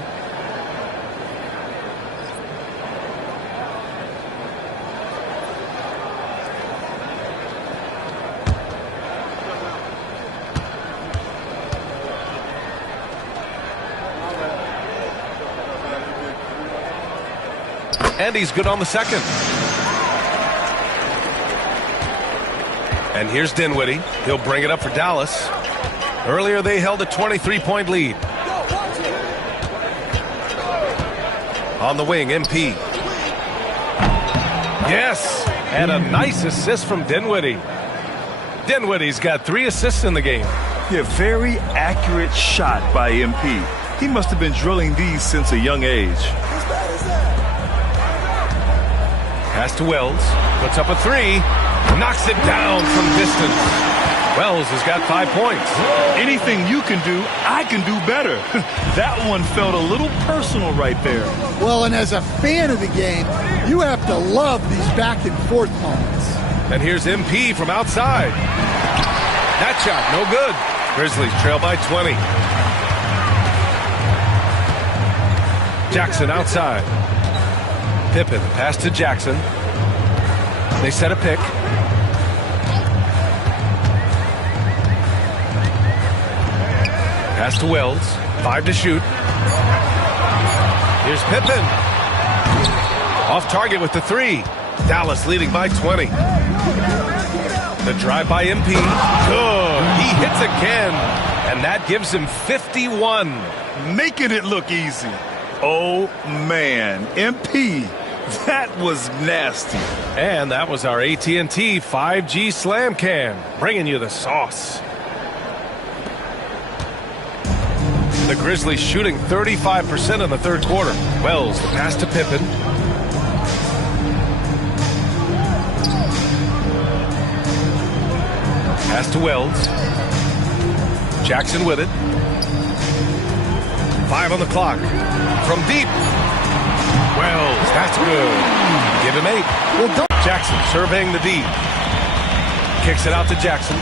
And he's good on the second. And here's Dinwiddie. He'll bring it up for Dallas. Earlier they held a 23-point lead. On the wing, MP. Yes, and a nice assist from Dinwiddie. Dinwiddie's got 3 assists in the game. Yeah, very accurate shot by MP. He must have been drilling these since a young age. Pass to Wells. Puts up a three. Knocks it down from distance. Wells has got 5 points. Anything you can do, I can do better. That one felt a little personal right there. Well, and as a fan of the game, you have to love these back and forth moments. And here's MP from outside. That shot, no good. Grizzlies trail by 20. Jackson outside. Pippen, pass to Jackson. They set a pick. Pass to Wells. 5 to shoot. Here's Pippen. Off target with the 3. Dallas leading by 20. The drive by MP. Good. He hits again. And that gives him 51. Making it look easy. Oh, man. MP. That was nasty. And that was our AT&T 5G Slam Cam, bringing you the sauce. The Grizzlies shooting 35% in the third quarter. Wells, the pass to Pippen. Pass to Wells. Jackson with it. 5 on the clock. From deep. Wells, that's good. Give him 8. Well, Jackson surveying the D. Kicks it out to Jackson.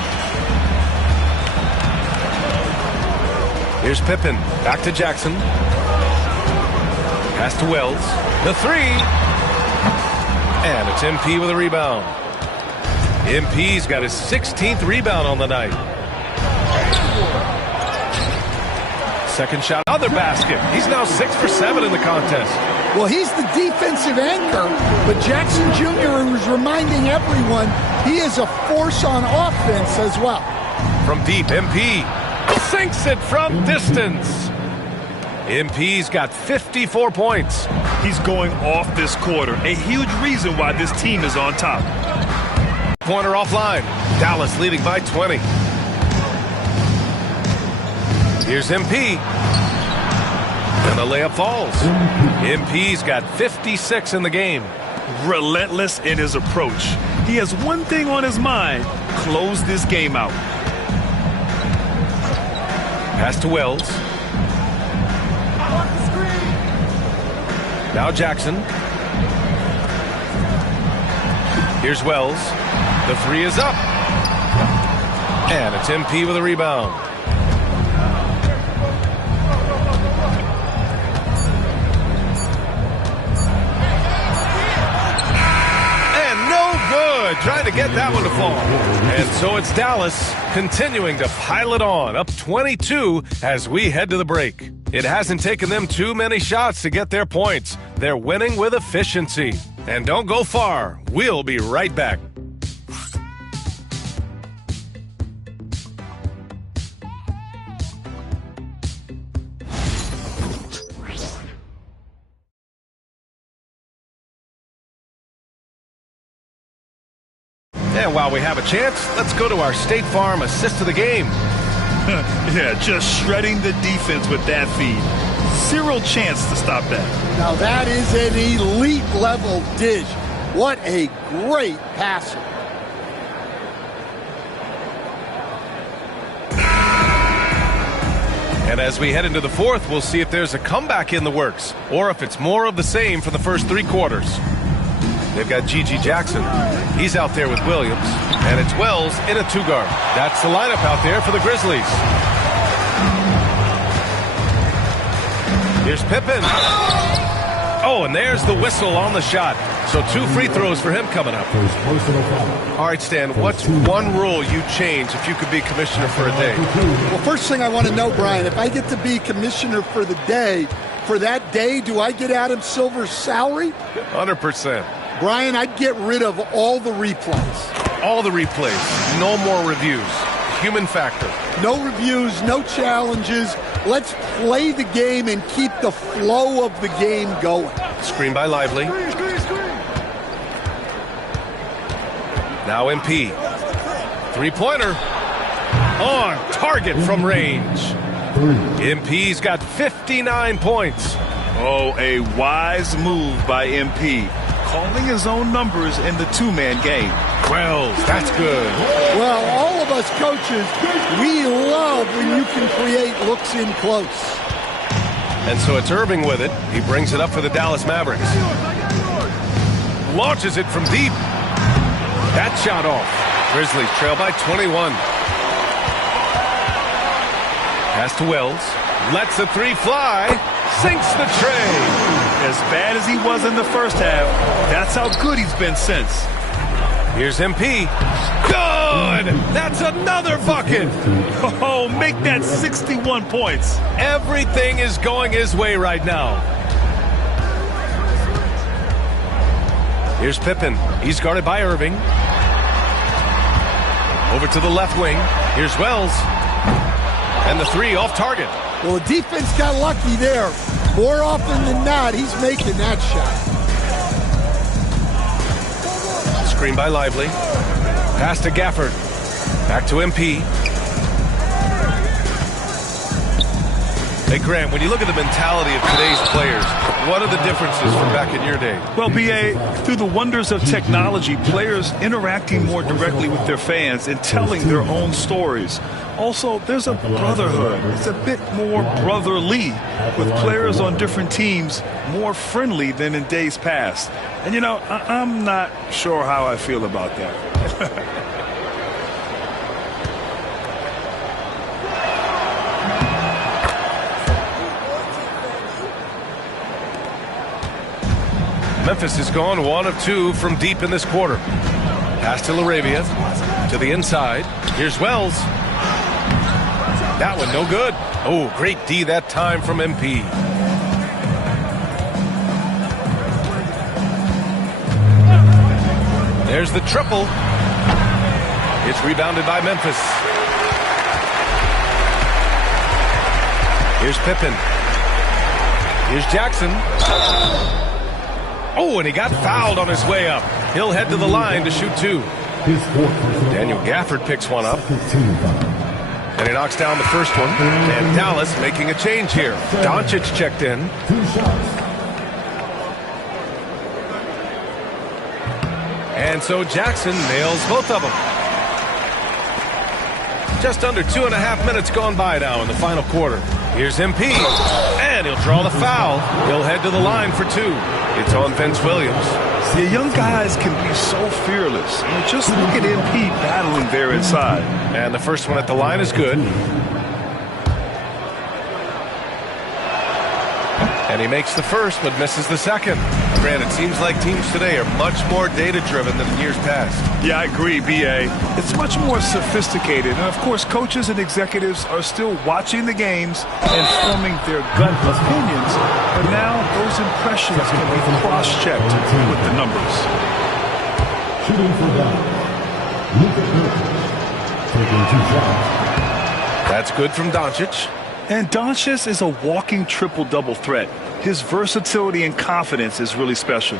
Here's Pippen. Back to Jackson. Pass to Wells. The 3. And it's MP with a rebound. MP's got his 16th rebound on the night. Second shot, other basket. He's now 6 for 7 in the contest. Well, he's the defensive anchor, but Jackson Jr. is reminding everyone he is a force on offense as well. From deep, MP sinks it from distance. MP's got 54 points. He's going off this quarter. A huge reason why this team is on top. Pointer offline. Dallas leading by 20. Here's MP. And the layup falls. MP's got 56 in the game. Relentless in his approach. He has one thing on his mind. Close this game out. Pass to Wells. Now Jackson. Here's Wells. The 3 is up. And it's MP with a rebound. Trying to get that one to fall. And so it's Dallas continuing to pile it on, up 22 as we head to the break. It hasn't taken them too many shots to get their points. They're winning with efficiency. And don't go far. We'll be right back. And while we have a chance, let's go to our State Farm assist of the game. Yeah, just shredding the defense with that feed. Zero chance to stop that. Now that is an elite level dish. What a great passer. And as we head into the fourth, we'll see if there's a comeback in the works or if it's more of the same for the first 3 quarters. They've got G.G. Jackson. He's out there with Williams. And it's Wells in a 2-guard. That's the lineup out there for the Grizzlies. Here's Pippen. Oh, and there's the whistle on the shot. So 2 free throws for him coming up. All right, Stan, what's one rule you'd change if you could be commissioner for a day? Well, first thing I want to know, Brian, if I get to be commissioner for the day, for that day, do I get Adam Silver's salary? 100%. Brian, I'd get rid of all the replays. All the replays. No more reviews. Human factor. No reviews, no challenges. Let's play the game and keep the flow of the game going. Screen by Lively. Now MP. 3-pointer. On target from range. MP's got 59 points. Oh, a wise move by MP. Calling his own numbers in the two-man game. Wells, that's good. Well, all of us coaches, we love when you can create looks in close. And so it's Irving with it. He brings it up for the Dallas Mavericks. Launches it from deep. That shot off. Grizzlies trail by 21. Pass to Wells. Lets the three fly. Sinks the tray. As bad as he was in the first half, that's how good he's been since. Here's MP. Good! That's another bucket. Oh, make that 61 points. Everything is going his way right now. Here's Pippen. He's guarded by Irving. Over to the left wing. Here's Wells. And the three off target. Well, the defense got lucky there. More often than not, he's making that shot. Screen by Lively. Pass to Gafford. Back to MP. Hey, Grant, when you look at the mentality of today's players, what are the differences from back in your day? Well, B.A., through the wonders of technology, players interacting more directly with their fans and telling their own stories. Also, there's a brotherhood. It's a bit more brotherly, with players on different teams more friendly than in days past. And, you know, I'm not sure how I feel about that. Memphis has gone 1 of 2 from deep in this quarter. Pass to LaRavia. To the inside. Here's Wells. That one no good. Oh, great D that time from MP. There's the triple. It's rebounded by Memphis. Here's Pippen. Here's Jackson. Oh, and he got fouled on his way up. He'll head to the line to shoot 2. Daniel Gafford picks one up. And he knocks down the first one. And Dallas making a change here. Doncic checked in. And so Jackson nails both of them. Just under 2.5 minutes gone by now in the final quarter. Here's MP. And he'll draw the foul. He'll head to the line for 2. It's on Vince Williams. The young guys can be so fearless. I mean, just look at MP battling there inside. And the first one at the line is good. And he makes the first, but misses the second. Grant, it seems like teams today are much more data-driven than in years past. Yeah, I agree, B.A. It's much more sophisticated. And, of course, coaches and executives are still watching the games and forming their gut opinions. But now those impressions can be cross-checked with the numbers. Shooting for that. Luka taking 2 shots. That's good from Doncic. And Doncic is a walking triple-double threat. His versatility and confidence is really special.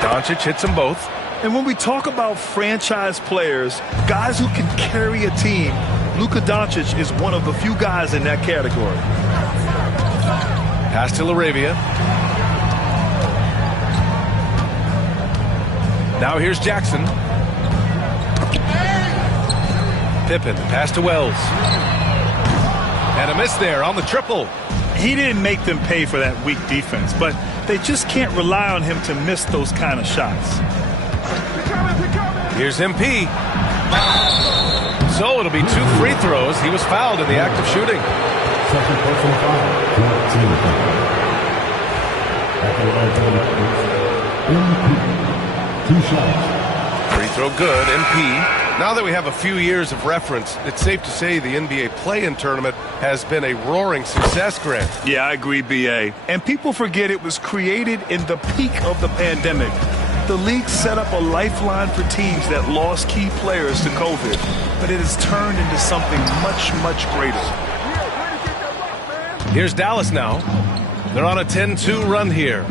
Doncic hits them both. And when we talk about franchise players, guys who can carry a team, Luka Doncic is one of the few guys in that category. Pass to LaRavia. Now here's Jackson. Pippen, pass to Wells. And a miss there on the triple. He didn't make them pay for that weak defense, but they just can't rely on him to miss those kind of shots. Here's MP. So it'll be 2 free throws. He was fouled in the act of shooting. Second personal foul. 2 shots. Free throw good, MP. Now that we have a few years of reference, it's safe to say the NBA play-in tournament has been a roaring success, Grant. Yeah, I agree, B.A. And people forget it was created in the peak of the pandemic. The league set up a lifeline for teams that lost key players to COVID, but it has turned into something much, much greater. Here's Dallas now. They're on a 10-2 run here.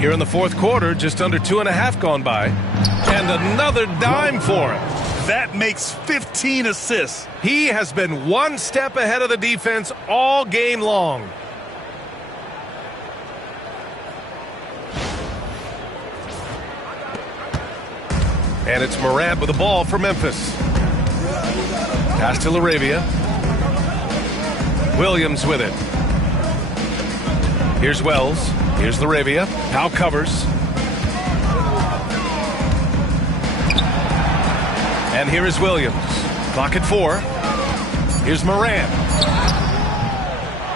Here in the fourth quarter, just under 2.5 gone by. And another dime for him. That makes 15 assists. He has been one step ahead of the defense all game long. And it's Morant with the ball for Memphis. Pass to Laravia. Williams with it. Here's Wells. Here's Laravia. Powell covers. And here is Williams. Clock at 4. Here's Morant.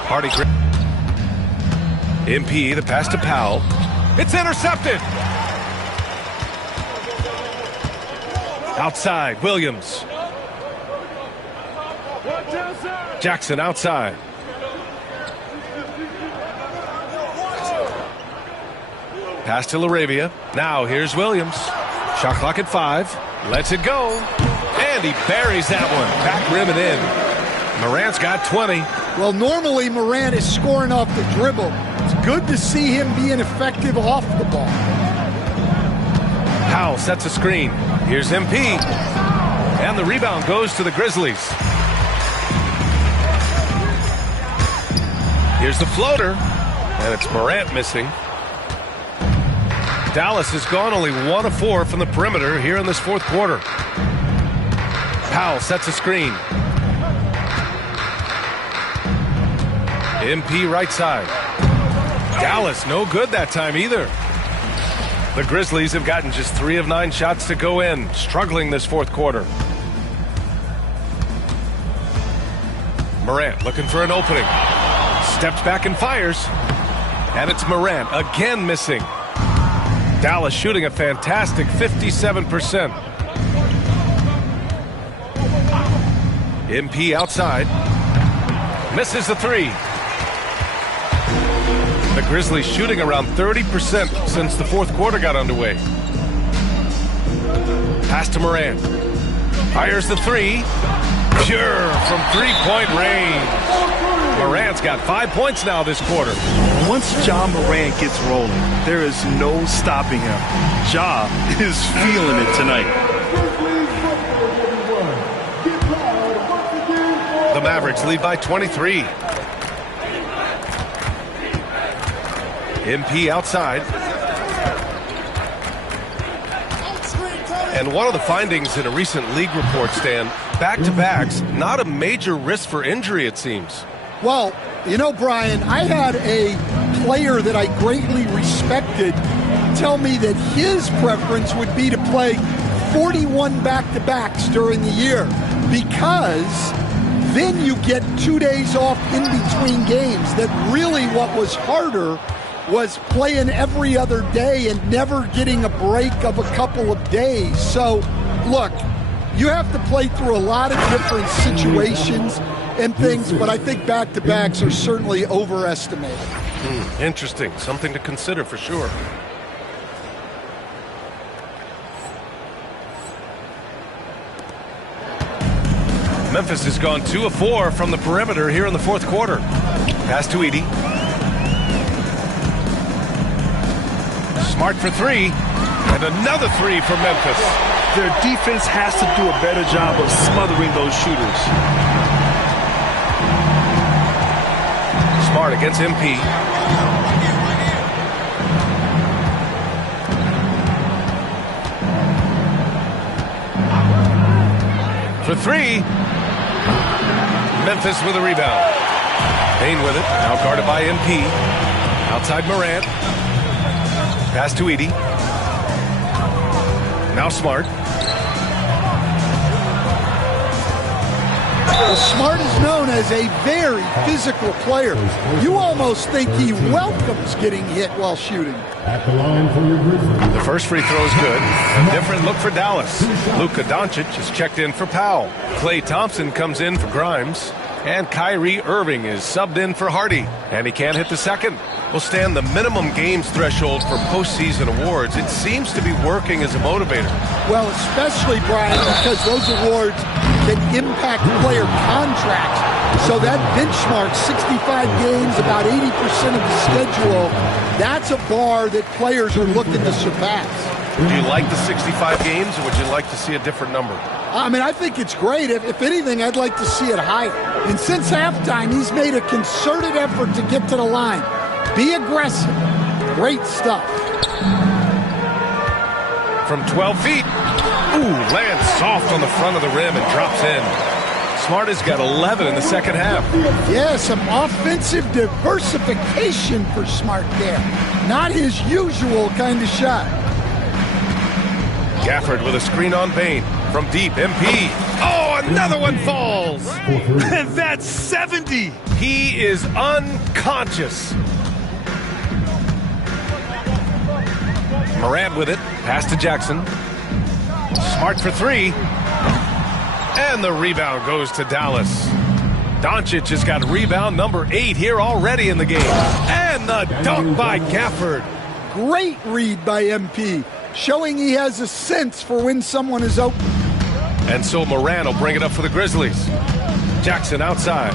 Hardy. MP, the pass to Powell. It's intercepted. Outside, Williams. Jackson outside. Pass to Laravia. Now here's Williams. Shot clock at 5. Lets it go. And he buries that one. Back rim and in. Morant's got 20. Well, normally Morant is scoring off the dribble. It's good to see him being effective off the ball. Powell sets a screen. Here's MP. And the rebound goes to the Grizzlies. Here's the floater. And it's Morant missing. Dallas has gone only 1 of 4 from the perimeter here in this fourth quarter. Powell sets a screen. MP right side. Dallas no good that time either. The Grizzlies have gotten just 3 of 9 shots to go in, struggling this fourth quarter. Morant looking for an opening. Steps back and fires. And it's Morant again missing. Dallas shooting a fantastic 57%. MP outside. Misses the 3. The Grizzlies shooting around 30% since the fourth quarter got underway. Pass to Morant. Fires the 3. Pure from three-point range. Morant's got 5 points now this quarter. Once John Morant gets rolling, there is no stopping him. Ja is feeling it tonight. The Mavericks lead by 23. MP outside. And one of the findings in a recent league report, Stan, back-to-backs, not a major risk for injury, it seems. Well, you know, Brian, I had a player that I greatly respected tell me that his preference would be to play 41 back-to-backs during the year because then you get 2 days off in between games. That really what was harder was playing every other day and never getting a break of a couple of days. So, look, you have to play through a lot of different situations and things, but I think back-to-backs are certainly overestimated. Interesting. Something to consider for sure. Memphis has gone 2 of 4 from the perimeter here in the fourth quarter. Pass to Edey. Smart for 3. And another 3 for Memphis. Their defense has to do a better job of smothering those shooters. Smart against MP. For 3. Memphis with a rebound. Payne with it. Now guarded by MP. Outside Morant. Pass to Edey. Now Smart. Well, Smart is known as a very physical player. You almost think he welcomes getting hit while shooting. At the line for your Grizzlies. The first free throw is good. A different look for Dallas. Luka Doncic is checked in for Powell. Klay Thompson comes in for Grimes. And Kyrie Irving is subbed in for Hardy, and he can't hit the second. Will stand the minimum games threshold for postseason awards. It seems to be working as a motivator. Well, especially, Brian, because those awards can impact player contracts. So that benchmark, 65 games, about 80% of the schedule, that's a bar that players are looking to surpass. Do you like the 65 games, or would you like to see a different number? I mean, I think it's great. If anything, I'd like to see it higher. And since halftime, he's made a concerted effort to get to the line. Be aggressive. Great stuff. From 12 feet. Ooh, lands soft on the front of the rim and drops in. Smart has got 11 in the second half. Yeah, some offensive diversification for Smart there. Not his usual kind of shot. Gafford with a screen on Bain. From deep, MP. Oh, another one falls. And that's 70. He is unconscious. Morant with it. Pass to Jackson. Smart for three. And the rebound goes to Dallas. Doncic has got rebound number 8 here already in the game. And the dunk by Gafford. Great read by MP, showing he has a sense for when someone is open. And so Morant will bring it up for the Grizzlies. Jackson outside.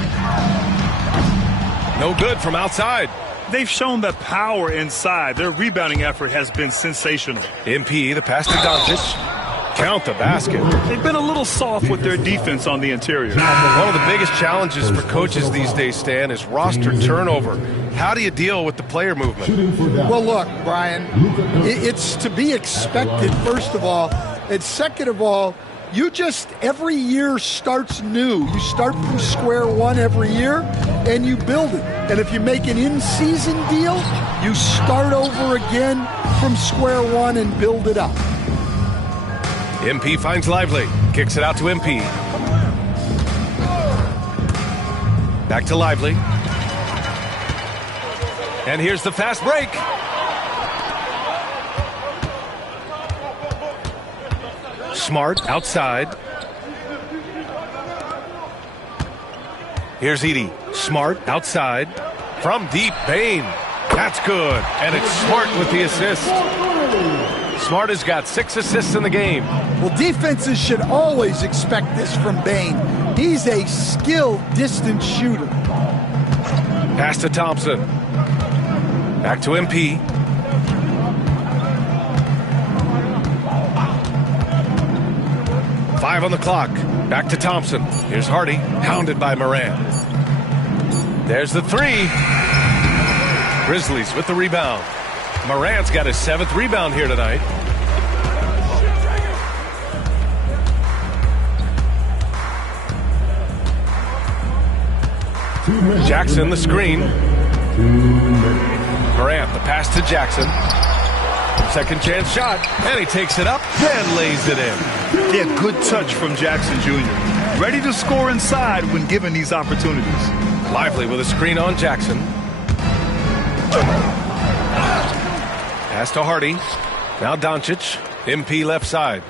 No good from outside. They've shown the power inside. Their rebounding effort has been sensational. MP, the pass to Doncic. Count the basket. They've been a little soft with their defense on the interior. One of the biggest challenges for coaches these days, Stan, is roster turnover. How do you deal with the player movement? Well, look, Brian, it's to be expected, first of all. And second of all, you just, every year starts new. You start from square one every year, and you build it. And if you make an in-season deal, you start over again from square one and build it up. MP finds Lively. Kicks it out to MP. Back to Lively. And here's the fast break. Smart outside. Here's Edie. Smart outside. From deep, Bain. That's good. And it's Smart with the assist. Smart has got 6 assists in the game. Well, defenses should always expect this from Bain. He's a skilled distance shooter. Pass to Thompson. Back to MP. Five on the clock. Back to Thompson. Here's Hardy. Hounded by Morant. There's the three. Grizzlies with the rebound. Morant's got his 7th rebound here tonight. Jackson, the screen. Morant, the pass to Jackson. Second chance shot, and he takes it up and lays it in. Yeah, good touch from Jackson Jr. Ready to score inside when given these opportunities. Lively with a screen on Jackson. Pass to Hardy. Now Doncic. MP left side.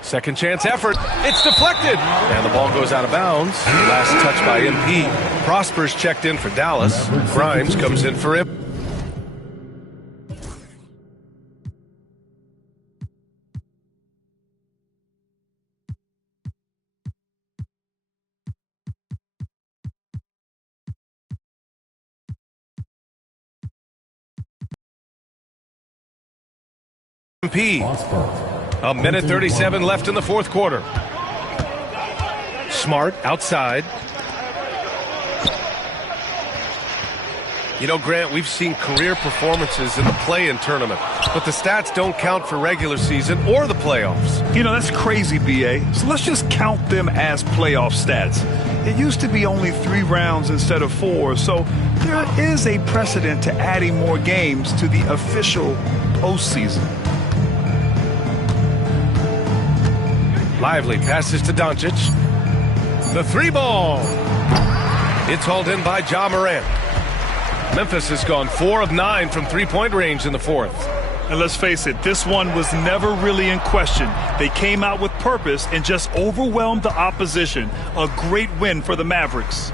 Second chance effort. It's deflected. And the ball goes out of bounds. Last touch by MP. Prosper's checked in for Dallas. Grimes comes in for him. MP. A minute 37 left in the fourth quarter. Smart outside. You know, Grant, we've seen career performances in the play-in tournament, but the stats don't count for regular season or the playoffs. You know, that's crazy, BA. So let's just count them as playoff stats. It used to be only 3 rounds instead of 4, so there is a precedent to adding more games to the official postseason. Lively passes to Doncic. The 3-ball. It's hauled in by Ja Morant. Memphis has gone 4 of 9 from 3-point range in the fourth. And let's face it, this one was never really in question. They came out with purpose and just overwhelmed the opposition. A great win for the Mavericks.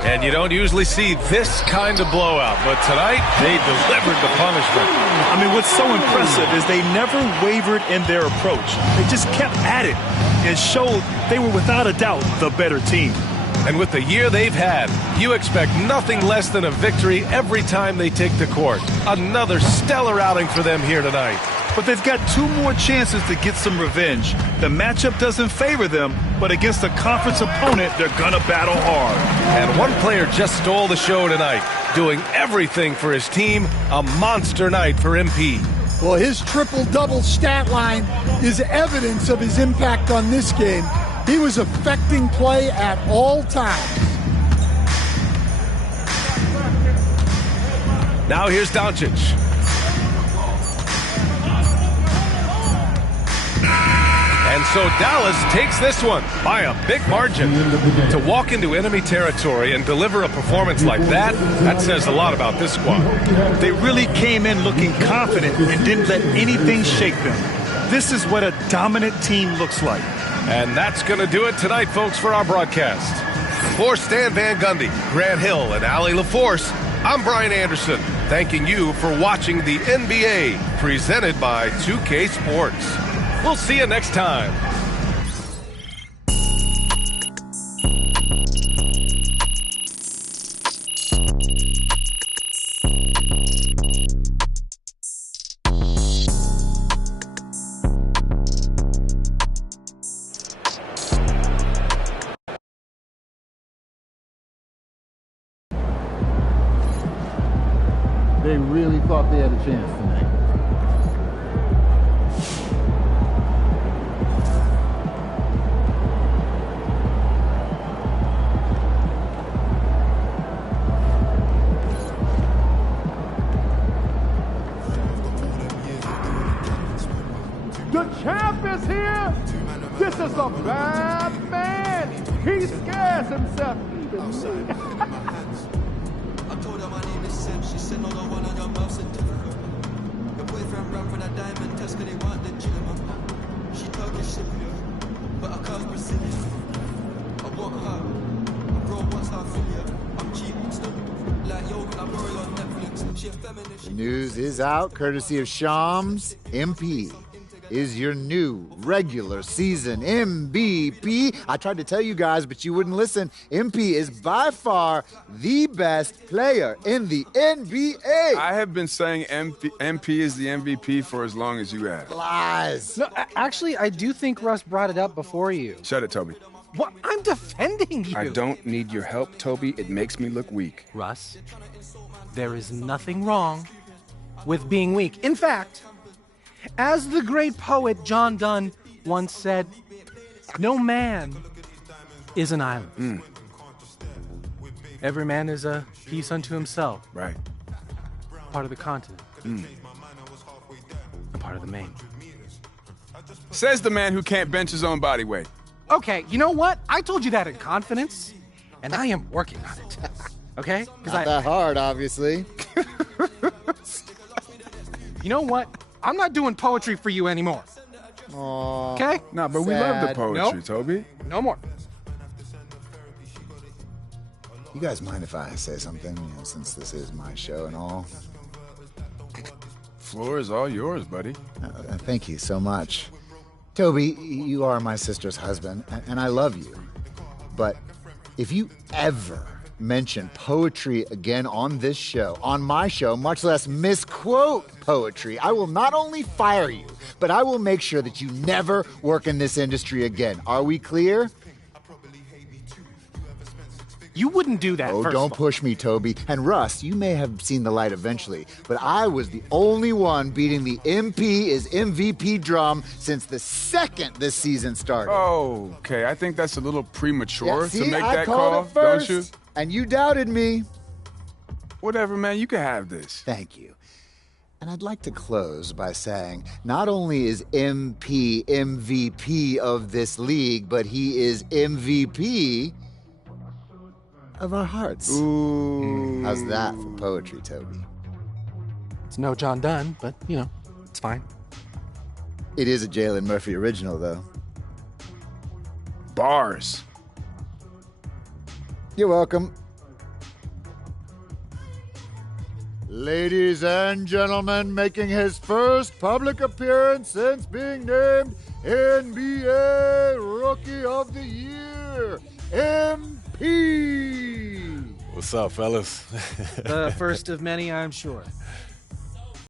And you don't usually see this kind of blowout, but tonight they delivered the punishment. I mean, what's so impressive is they never wavered in their approach. They just kept at it and showed they were without a doubt the better team. And with the year they've had, you expect nothing less than a victory every time they take the court. Another stellar outing for them here tonight. But they've got 2 more chances to get some revenge. The matchup doesn't favor them, but against a conference opponent, they're gonna battle hard. And one player just stole the show tonight, doing everything for his team. A monster night for MP. Well, his triple-double stat line is evidence of his impact on this game. He was affecting play at all times. Now here's Doncic. And so Dallas takes this one by a big margin. To walk into enemy territory and deliver a performance like that, that says a lot about this squad. They really came in looking confident and didn't let anything shake them. This is what a dominant team looks like. And that's going to do it tonight, folks, for our broadcast. For Stan Van Gundy, Grant Hill, and Allie LaForce, I'm Brian Anderson, thanking you for watching the NBA, presented by 2K Sports. We'll see you next time. They really thought they had a chance tonight. The champ is here. This is a bad man. He scares himself. I told her my name is Sam. She said, no, the one on your birth certificate. Your boyfriend ran for the diamond test because they want the gym. She Turkish Cypriot, but her car's Brazilian. I want her. Bro wants her affiliate. I'm cheap, still. Like, yo, when I borrow you on Netflix, she a feminist. The news is out, courtesy of Shams. MP is your new regular season MVP. I tried to tell you guys, but you wouldn't listen. MP is by far the best player in the NBA. I have been saying MP is the MVP for as long as you have. Lies. No, actually, I do think Russ brought it up before you. Shut it, Toby. What? I'm defending you. I don't need your help, Toby. It makes me look weak. Russ, there is nothing wrong with being weak. In fact, as the great poet John Donne once said, no man is an island. Every man is a piece unto himself. Right. Part of the continent. A part of the main. Says the man who can't bench his own body weight. Okay, you know what? I told you that in confidence, and I am working on it. Okay? Not that hard, obviously. You know what? I'm not doing poetry for you anymore. Aww, okay? Nah, but we love the poetry, Nope. Toby. No more. You guys mind if I say something, since this is my show and all? Floor is all yours, buddy. Thank you so much. Toby, you are my sister's husband, and I love you. But if you ever mention poetry again on this show, on my show, much less misquote poetry, I will not only fire you, but I will make sure that you never work in this industry again. Are we clear? You wouldn't do that. Oh, first don't of all. push me, Toby. And Russ, you may have seen the light eventually, but I was the only one beating the MP is MVP drum since the second this season started. Oh, okay. I think that's a little premature Yeah, see, to make I that called call, it first, don't you? And you doubted me. Whatever, man. You can have this. Thank you. And I'd like to close by saying, not only is MP MVP of this league, but he is MVP of our hearts. Ooh. How's that for poetry, Toby? It's no John Donne, but, It's fine. It is a Jalen Murphy original, though. Bars. You're welcome. Ladies and gentlemen, making his first public appearance since being named NBA Rookie of the Year, MP. What's up, fellas? The first of many, I'm sure.